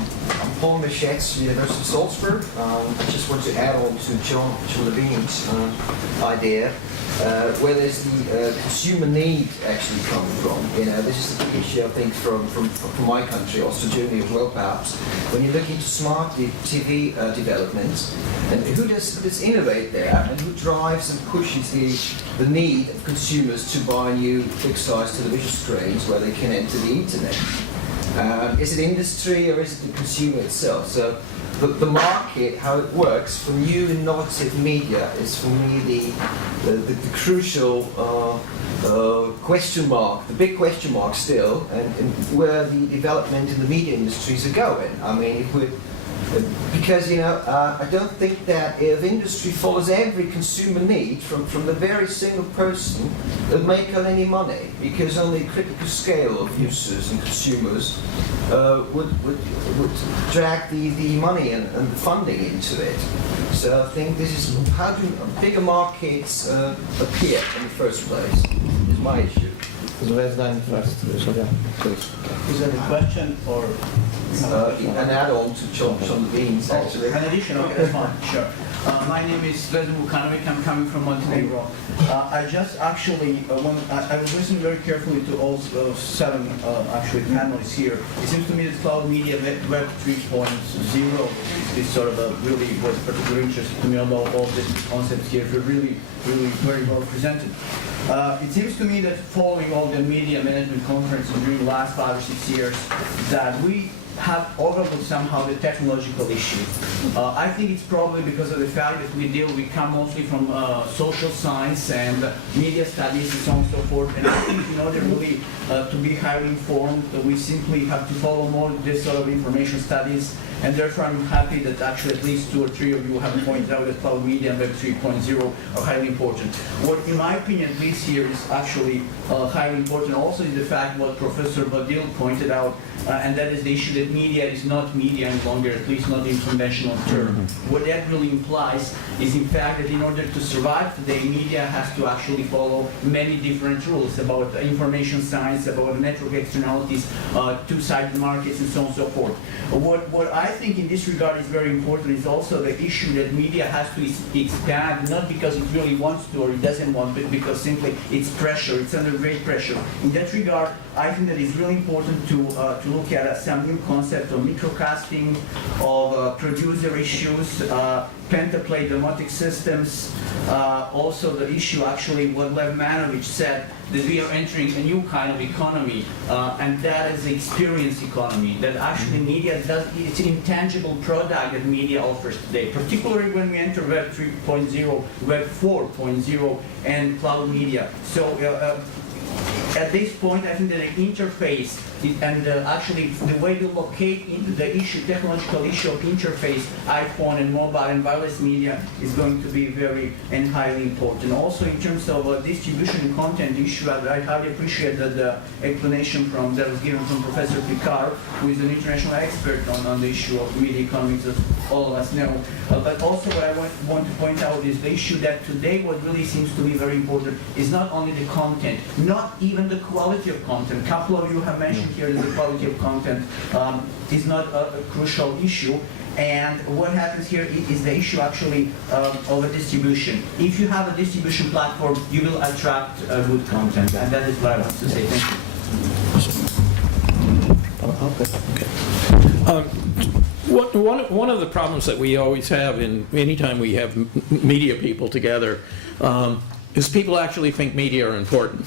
Paul Michetz, University of Salzburg. I just want to add on to John Levine's idea, where does the consumer need actually come from? You know, this is the big issue, I think, from my country, also Germany as well, perhaps. When you look into smart TV development, and who does innovate there, and who drives and pushes the need of consumers to buy new big-size television screens where they can enter the internet? Is it industry or is it the consumer itself? So the market, how it works for new innovative media is for me the crucial question mark, the big question mark still, and where the development in the media industries are going. I mean, if we because, you know, I don't think that if industry follows every consumer need from the very single person, it'll make out any money, because only a critical scale of users and consumers would drag the money and the funding into it. So I think this is how do bigger markets appear in the first place, is my issue. So let's done first. Is there a question or an add-on to John Levine's actually? An addition, okay, that's fine, sure. My name is Vedran Vukanovic, I'm coming from Montenegro. I just actually, I was listening very carefully to all 7 actually panelists here. It seems to me that cloud media web 3.0 is sort of a really was particularly interesting to me, although all these concepts here were really very well presented. It seems to me that following all the media management conferences during the last 5 or 6 years, that we have overlooked somehow the technological issue. I think it's probably because of the fact that we come mostly from social science and media studies and so on and so forth. And I think in order really to be highly informed, we simply have to follow more this sort of information studies. And therefore, I'm happy that actually at least 2 or 3 of you have pointed out that cloud media and Web 3.0 are highly important. What, in my opinion, at least here is actually highly important also is the fact what Professor Badil pointed out, and that is the issue that media is not media any longer, at least not in conventional term. What that really implies is, in fact, that in order to survive today, media has to actually follow many different rules about information science, about network externalities, two-sided markets, and so on and so forth. What I think in this regard is very important is also the issue that media has to expand, not because it really wants to or it doesn't want, but because simply it's pressure, it's under great pressure. In that regard, I think that it's really important to look at some new concept of microcasting, of producer issues, pentaplay domotic systems, also the issue actually what Lev Manovich said, that we are entering a new kind of economy, and that is the experience economy, that actually media it's an intangible product that media offers today, particularly when we enter Web 3.0, Web 4.0, and cloud media. So at this point, I think that the interface and actually the way to locate into the issue, technological issue of interface, iPhone and mobile and wireless media is going to be very and highly important. Also in terms of distribution and content issue, I highly appreciate the explanation that was given from Professor Picard, who is an international expert on the issue of media economics, as all of us know. But also what I want to point out is the issue that today what really seems to be very important is not only the content, not even the quality of content. A couple of you have mentioned here that the quality of content is not a crucial issue. And what happens here is the issue actually of a distribution. If you have a distribution platform, you will attract good content. And that is what I want to say. Thank you. One of the problems that we always have anytime we have media people together is people actually think media are important.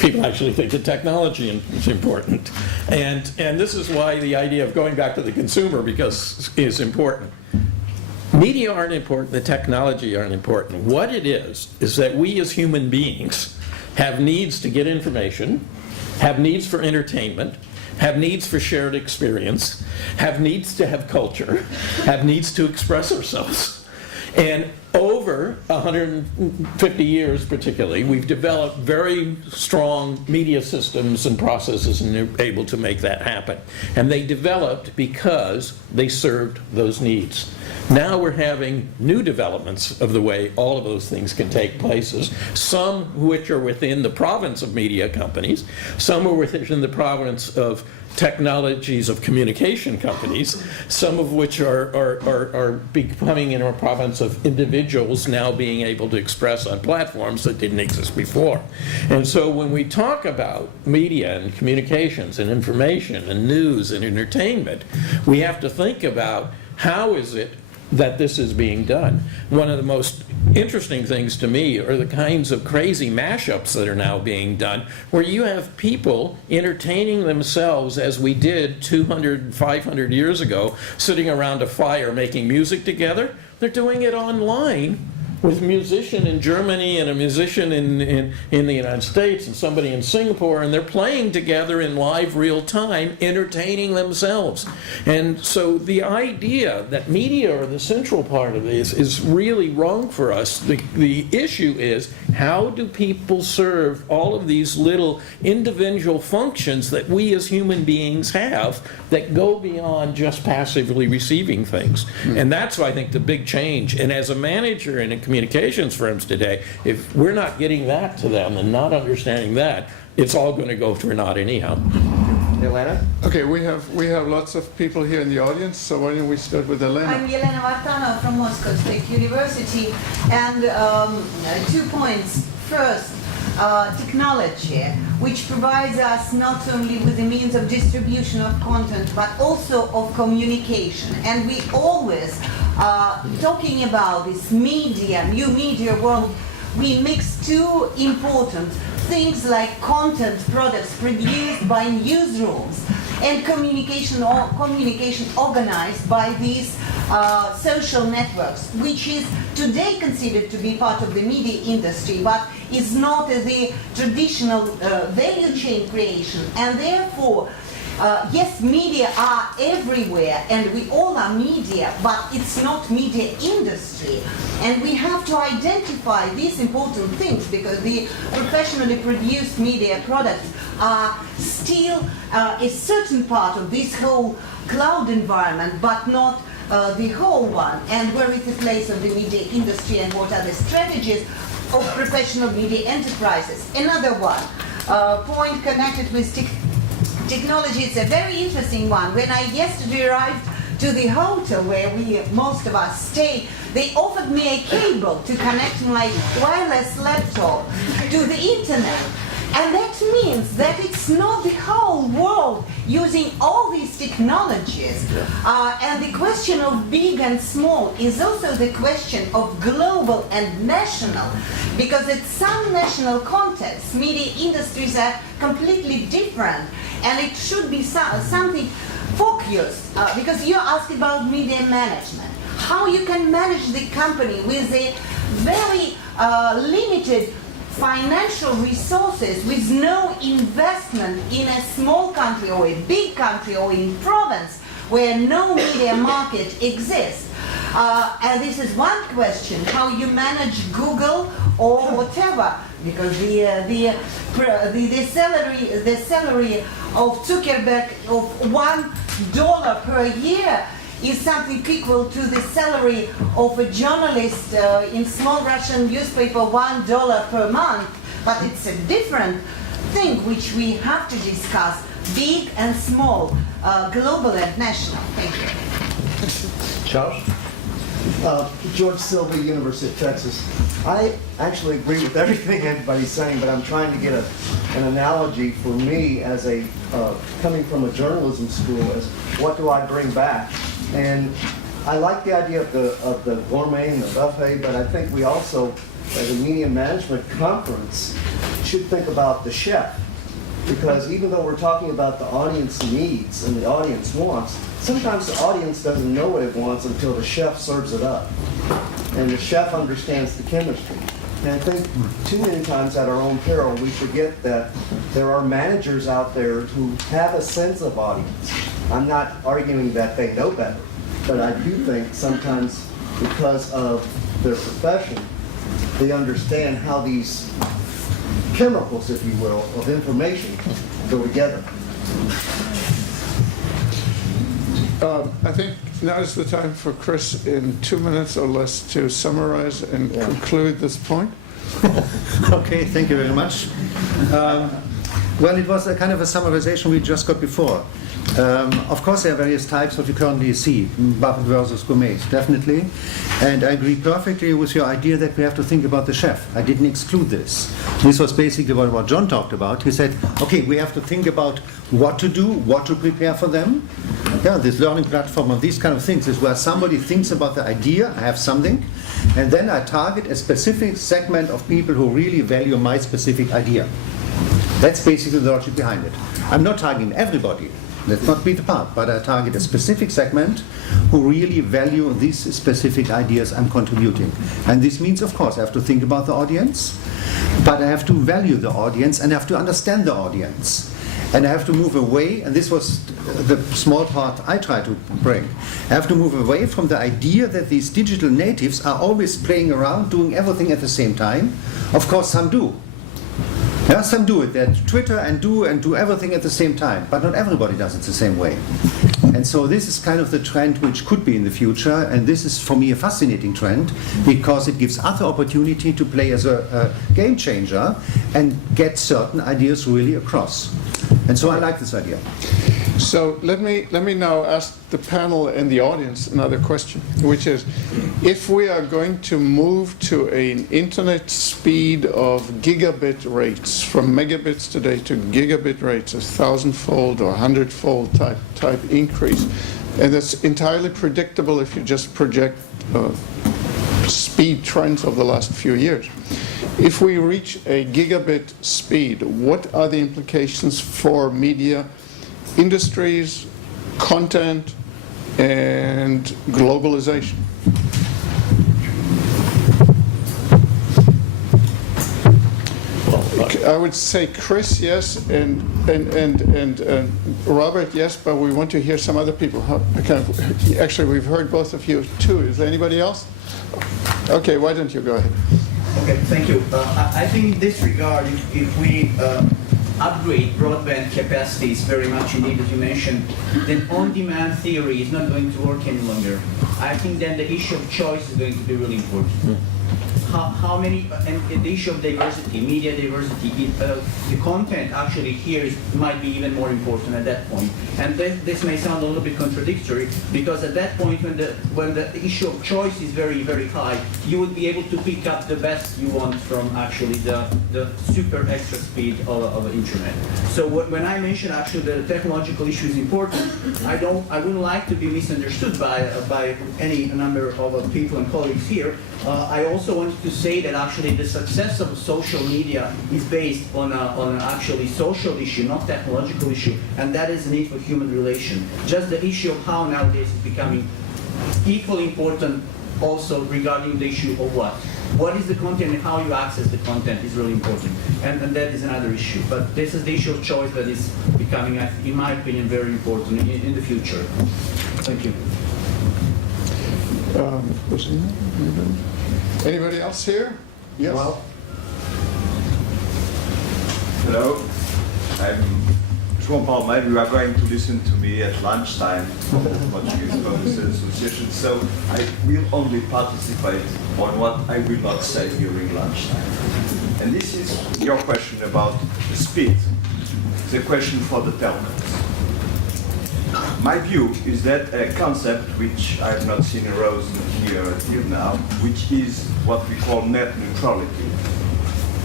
People actually think that technology is important. And this is why the idea of going back to the consumer is important. Media aren't important, the technology aren't important. What it is that we as human beings have needs to get information, have needs for entertainment, have needs for shared experience, have needs to have culture, have needs to express ourselves. And over 150 years particularly, we've developed very strong media systems and processes and are able to make that happen. And they developed because they served those needs. Now we're having new developments of the way all of those things can take places, some which are within the province of media companies, some are within the province of technologies of communication companies, some of which are becoming in our province of individuals now being able to express on platforms that didn't exist before. And so when we talk about media and communications and information and news and entertainment, we have to think about how is it that this is being done. One of the most interesting things to me are the kinds of crazy mashups that are now being done, where you have people entertaining themselves as we did 200, 500 years ago, sitting around a fire making music together. They're doing it online with a musician in Germany and a musician in the United States and somebody in Singapore, and they're playing together in live real time, entertaining themselves. And so the idea that media are the central part of this is really wrong for us. The issue is, how do people serve all of these little individual functions that we as human beings have that go beyond just passively receiving things? And that's, I think, the big change. And as a manager in a communications firms today, if we're not getting that to them and not understanding that, it's all going to go for naught anyhow. Elena? Okay, we have lots of people here in the audience, so why don't we start with Elena? I'm Elena Vartanova from Moscow State University, and 2 points. First, technology, which provides us not only with the means of distribution of content, but also of communication. And we always, talking about this media, new media world, we mix two important things like content products produced by newsrooms and communication organized by these social networks, which is today considered to be part of the media industry, but is not the traditional value chain creation. And therefore, yes, media are everywhere, and we all are media, but it's not media industry. And we have to identify these important things, because the professionally produced media products are still a certain part of this whole cloud environment, but not the whole one. And where is the place of the media industry, and what are the strategies of professional media enterprises? Another one, point connected with technology. It's a very interesting one. When I yesterday arrived to the hotel where most of us stay, they offered me a cable to connect my wireless laptop to the internet. And that means that it's not the whole world using all these technologies. And the question of big and small is also the question of global and national, because at some national contexts, media industries are completely different, and it should be something focused, because you asked about media management. How you can manage the company with a very limited financial resources, with no investment in a small country or a big country or in province where no media market exists. And this is one question, how you manage Google or whatever, because the salary of Zuckerberg of $1 per year is something equal to the salary of a journalist in small Russian newspaper, $1 per month. But it's a different thing which we have to discuss, big and small, global and national. Thank you. Charles? George Silva, University of Texas. I actually agree with everything everybody's saying, but I'm trying to get an analogy for me as a coming from a journalism school as what do I bring back? And I like the idea of the gourmet and the buffet, but I think we also as a media management conference, should think about the chef. Because even though we're talking about the audience needs and the audience wants, sometimes the audience doesn't know what it wants until the chef serves it up. And the chef understands the chemistry. And I think too many times at our own peril, we forget that there are managers out there who have a sense of audience. I'm not arguing that they know better, but I do think sometimes because of their profession, they understand how these chemicals, if you will, of information go together. I think now is the time for Chris, in 2 minutes or less, to summarize and conclude this point. Okay, thank you very much. Well, it was a kind of a summarization we just got before. Of course, there are various types what you currently see, buffet versus gourmet, definitely. And I agree perfectly with your idea that we have to think about the chef. I didn't exclude this. This was basically what John talked about. He said, okay, we have to think about what to do, what to prepare for them. Yeah, this learning platform of these kind of things is where somebody thinks about the idea, I have something, and then I target a specific segment of people who really value my specific idea. That's basically the logic behind it. I'm not targeting everybody. Let's not beat apart, but I target a specific segment who really value these specific ideas I'm contributing. And this means, of course, I have to think about the audience, but I have to value the audience and I have to understand the audience. And I have to move away, and this was the small part I try to bring. I have to move away from the idea that these digital natives are always playing around, doing everything at the same time. Of course, some do. Yeah, some do it. They Twitter and do everything at the same time, but not everybody does it the same way. And so this is kind of the trend which could be in the future, and this is for me a fascinating trend because it gives other opportunity to play as a game changer and get certain ideas really across. And so I like this idea. So let me now ask the panel and the audience another question, which is, if we are going to move to an internet speed of gigabit rates, from megabits today to gigabit rates, a 1,000-fold or 100-fold type increase, and that's entirely predictable if you just project speed trends of the last few years. If we reach a gigabit speed, what are the implications for media industries, content, and globalization? I would say Chris, yes, and Robert, yes, but we want to hear some other people. Actually, we've heard both of you too. Is there anybody else? Okay, why don't you go ahead? Okay, thank you. I think in this regard, if we upgrade broadband capacities very much indeed, as you mentioned, then on-demand theory is not going to work any longer. I think then the issue of choice is going to be really important. How many, and the issue of diversity, media diversity, the content actually here might be even more important at that point. And this may sound a little bit contradictory, because at that point when the issue of choice is very, very high, you would be able to pick up the best you want from actually the super extra speed of the internet. So when I mention actually the technological issue is important, I wouldn't like to be misunderstood by any number of people and colleagues here. I also wanted to say that actually the success of social media is based on an actually social issue, not technological issue, and that is the need for human relation. Just the issue of how nowadays is becoming equally important also regarding the issue of what is the content and how you access the content is really important, and that is another issue. But this is the issue of choice that is becoming, in my opinion, very important in the future. Thank you. Anybody else here? Yes. Well, hello, I'm Jean-Paul. Maybe you are going to listen to me at lunchtime, Portuguese Publishers Association, so I will only participate on what I will not say during lunchtime. And this is your question about the speed, the question for the telcos. My view is that a concept which I have not seen arose here till now, which is what we call net neutrality,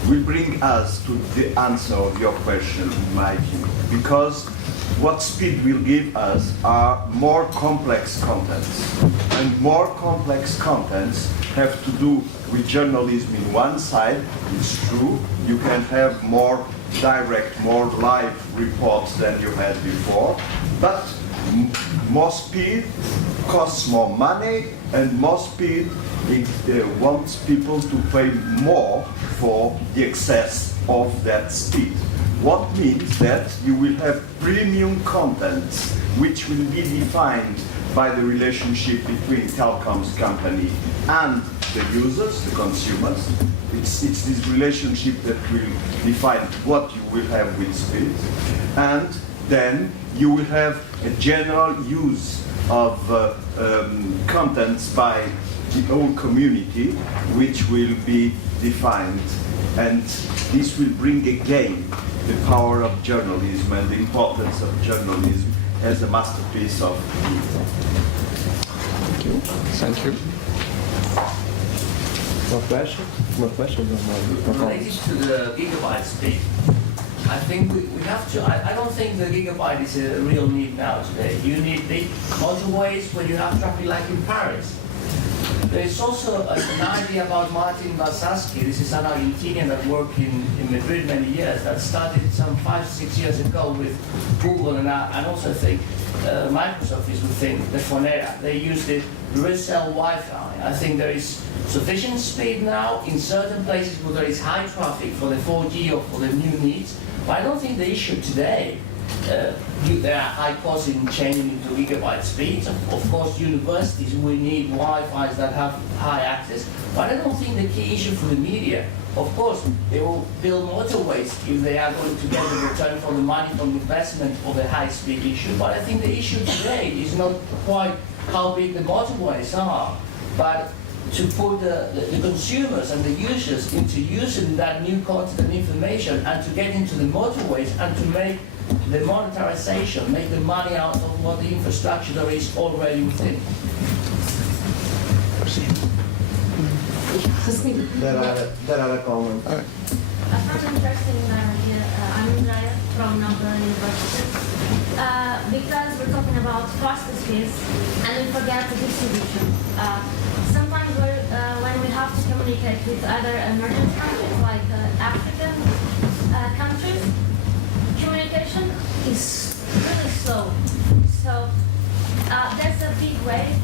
will bring us to the answer of your question, in my view. Because what speed will give us are more complex contents. And more complex contents have to do with journalism in one side, it's true, you can have more direct, more live reports than you had before, but more speed costs more money, and more speed wants people to pay more for the excess of that speed. What means that you will have premium contents which will be defined by the relationship between telecoms company and the users, the consumers. It's this relationship that will define what you will have with speed. And then you will have a general use of contents by the whole community, which will be defined. And this will bring again the power of journalism and the importance of journalism as a masterpiece of media. Thank you. Thank you. More questions? More questions? Related to the gigabyte speed, I think we have to, I don't think the gigabyte is a real need now today. You need big motorways when you have traffic like in Paris. There is also an idea about Martin Balsaschi. This is an Argentinian that worked in Madrid many years, that started some 5-6 years ago with Google, and also I think Microsoft is within the Fonera. They use the resell Wi-Fi. I think there is sufficient speed now in certain places where there is high traffic for the 4G or for the new needs. But I don't think the issue today, there are high costs in changing into gigabyte speeds. Of course, universities will need Wi-Fis that have high access. But I don't think the key issue for the media, of course, they will build motorways if they are going to get the return from the money from investment for the high-speed issue. But I think the issue today is not quite how big the motorways are, but to put the consumers and the users into using that new content and information, and to get into the motorways and to make the monetization, make the money out of what the infrastructure there is already within. There are a comment. I found interesting idea. I'm Andrea from Nobel University. Because we're talking about faster speeds and we forget the distribution. Sometimes when we have to communicate with other emerging countries like African countries, communication is really slow. So that's a big way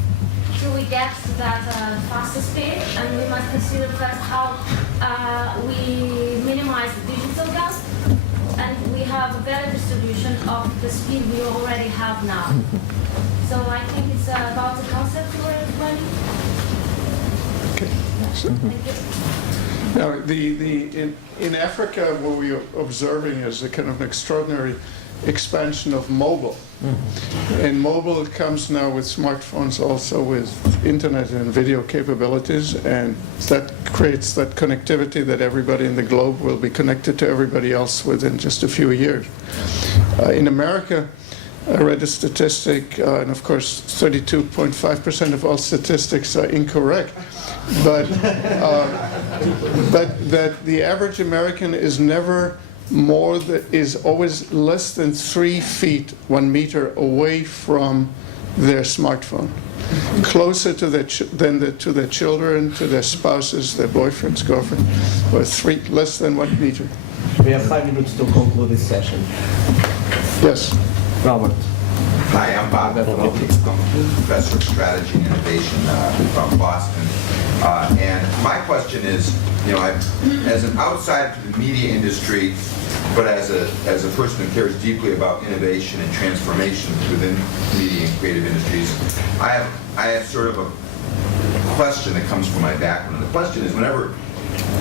till we get to that faster speed, and we must consider first how we minimize the digital gap, and we have a better distribution of the speed we already have now. So I think it's about the concept we're explaining. Thank you. Now, in Africa, what we are observing is a kind of an extraordinary expansion of mobile. And mobile comes now with smartphones, also with internet and video capabilities, and that creates that connectivity that everybody in the globe will be connected to everybody else within just a few years. In America, I read a statistic, and of course 32.5% of all statistics are incorrect, but that the average American is never is always less than 3 feet, 1 meter away from their smartphone, closer to to their children, to their spouses, their boyfriends, girlfriends, or less than 1 meter. We have 5 minutes to conclude this session. Yes. Robert. Hi, I'm Bob Phillips. I'm Professor of Strategy and Innovation from Boston. And my question is, you know, as an outsider to the media industry, but as a person who cares deeply about innovation and transformation within media and creative industries, I have sort of a question that comes from my background. The question is, whenever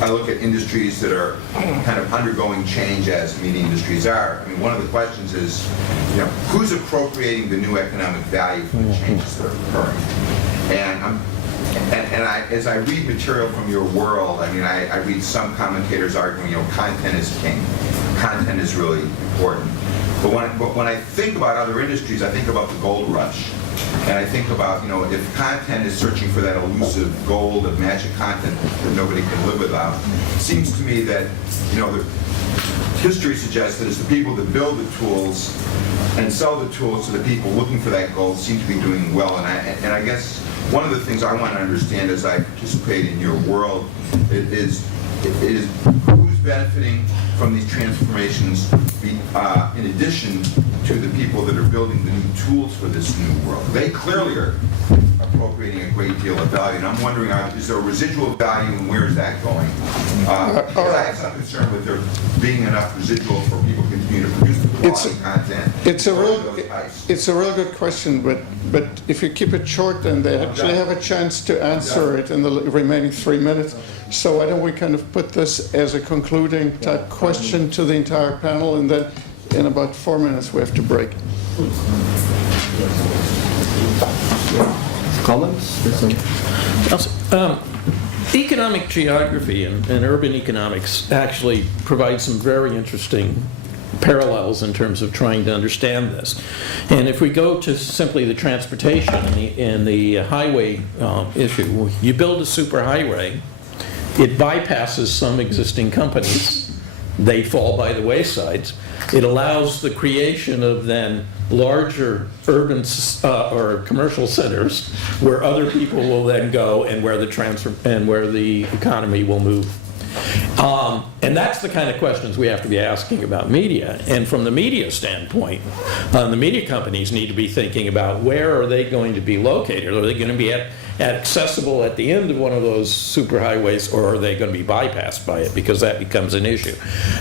I look at industries that are kind of undergoing change as media industries are, I mean, one of the questions is, you know, who's appropriating the new economic value for the changes that are occurring? And as I read material from your world, I mean, I read some commentators arguing, you know, content is king. Content is really important. But when I think about other industries, I think about the gold rush. And I think about, you know, if content is searching for that elusive gold of magic content that nobody can live without, it seems to me that, you know, the history suggests that it's the people that build the tools and sell the tools to the people looking for that gold seem to be doing well. And I guess one of the things I want to understand as I participate in your world is who's benefiting from these transformations in addition to the people that are building the new tools for this new world. They clearly are appropriating a great deal of value, and I'm wondering, is there a residual value and where is that going? I have some concern with there being enough residual for people to continue to produce the quality content. It's a real good question, but if you keep it short, then they actually have a chance to answer it in the remaining 3 minutes. So why don't we kind of put this as a concluding type question to the entire panel, and then in about 4 minutes we have to break. Comments? Economic geography and urban economics actually provide some very interesting parallels in terms of trying to understand this. And if we go to simply the transportation and the highway issue, you build a superhighway, it bypasses some existing companies. They fall by the wayside. It allows the creation of then larger urban or commercial centers where other people will then go and where the economy will move. And that's the kind of questions we have to be asking about media. And from the media standpoint, the media companies need to be thinking about where are they going to be located? Are they going to be accessible at the end of one of those superhighways, or are they going to be bypassed by it? Because that becomes an issue.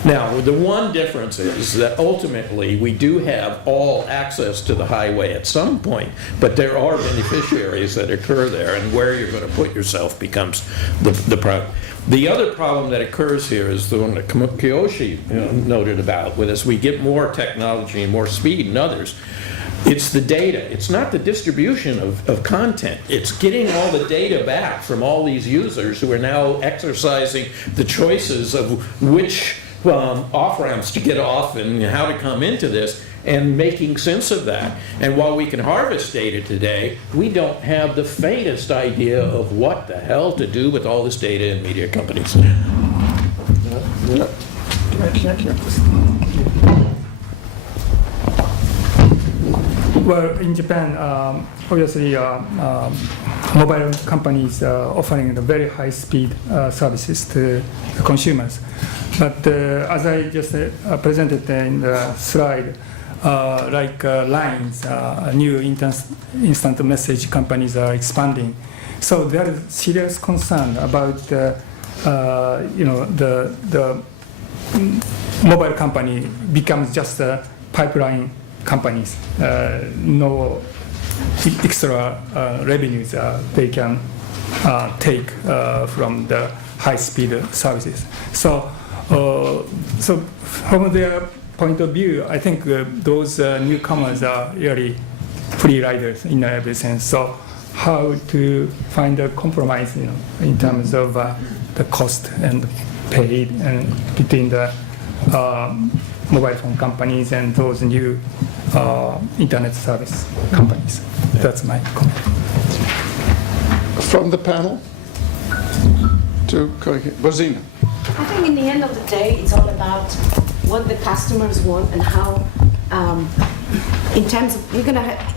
Now, the one difference is that ultimately we do have all access to the highway at some point, but there are beneficiaries that occur there, and where you're going to put yourself becomes the problem. The other problem that occurs here is the one that Kiyoshi noted about, with as we get more technology and more speed and others, it's the data. It's not the distribution of content. It's getting all the data back from all these users who are now exercising the choices of which off-ramps to get off and how to come into this, and making sense of that. And while we can harvest data today, we don't have the faintest idea of what the hell to do with all this data in media companies. Well, in Japan, obviously, mobile companies are offering the very high-speed services to the consumers. But as I just presented in the slide, like Lines, new instant message companies are expanding. So there is serious concern about the mobile company becomes just a pipeline companies, no extra revenues they can take from the high-speed services. So from their point of view, I think those newcomers are really free riders in every sense. So how to find a compromise, in terms of the cost and paid and between the mobile phone companies and those new internet service companies. That's my comment. From the panel to Bozina. I think in the end of the day, it's all about what the customers want and how, in terms of,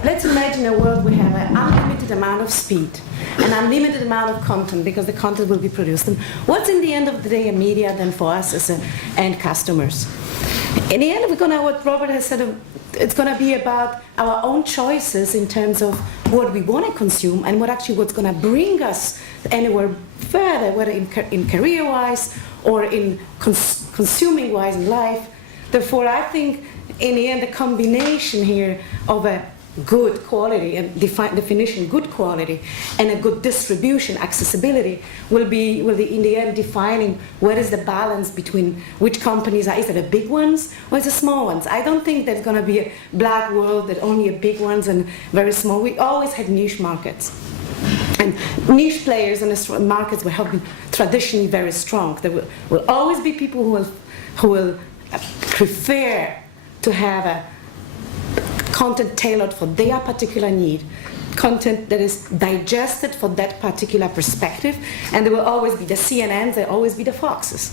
let's imagine a world we have an unlimited amount of speed, an unlimited amount of content, because the content will be produced. And what's in the end of the day a media then for us as end customers? In the end, what Robert has said, it's going to be about our own choices in terms of what we want to consume and what's going to bring us anywhere further, whether in career-wise or in consuming-wise in life. Therefore, I think in the end, the combination here of a good quality and definition good quality and a good distribution, accessibility, will be in the end defining what is the balance between which companies are. Is it the big ones or is it the small ones? I don't think there's going to be a black world that only are big ones and very small. We always had niche markets. And niche players in the markets have been traditionally very strong. There will always be people who will prefer to have a content tailored for their particular need, content that is digested for that particular perspective, and there will always be the CNNs, there will always be the Foxes,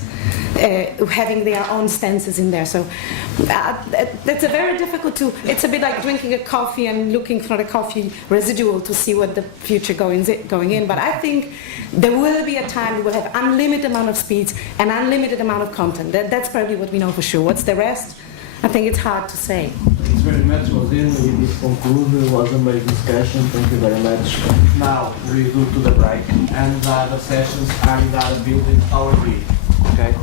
having their own stances in there. So that's a very difficult to, it's a bit like drinking a coffee and looking for the coffee residual to see what the future going in. But I think there will be a time we will have unlimited amount of speeds and unlimited amount of content. That's probably what we know for sure. What's the rest? I think it's hard to say. Thanks very much, Rosine. We this conclude. It was a great discussion. Thank you very much. Now we go to the break, and the other sessions are in the other building, our B. Okay?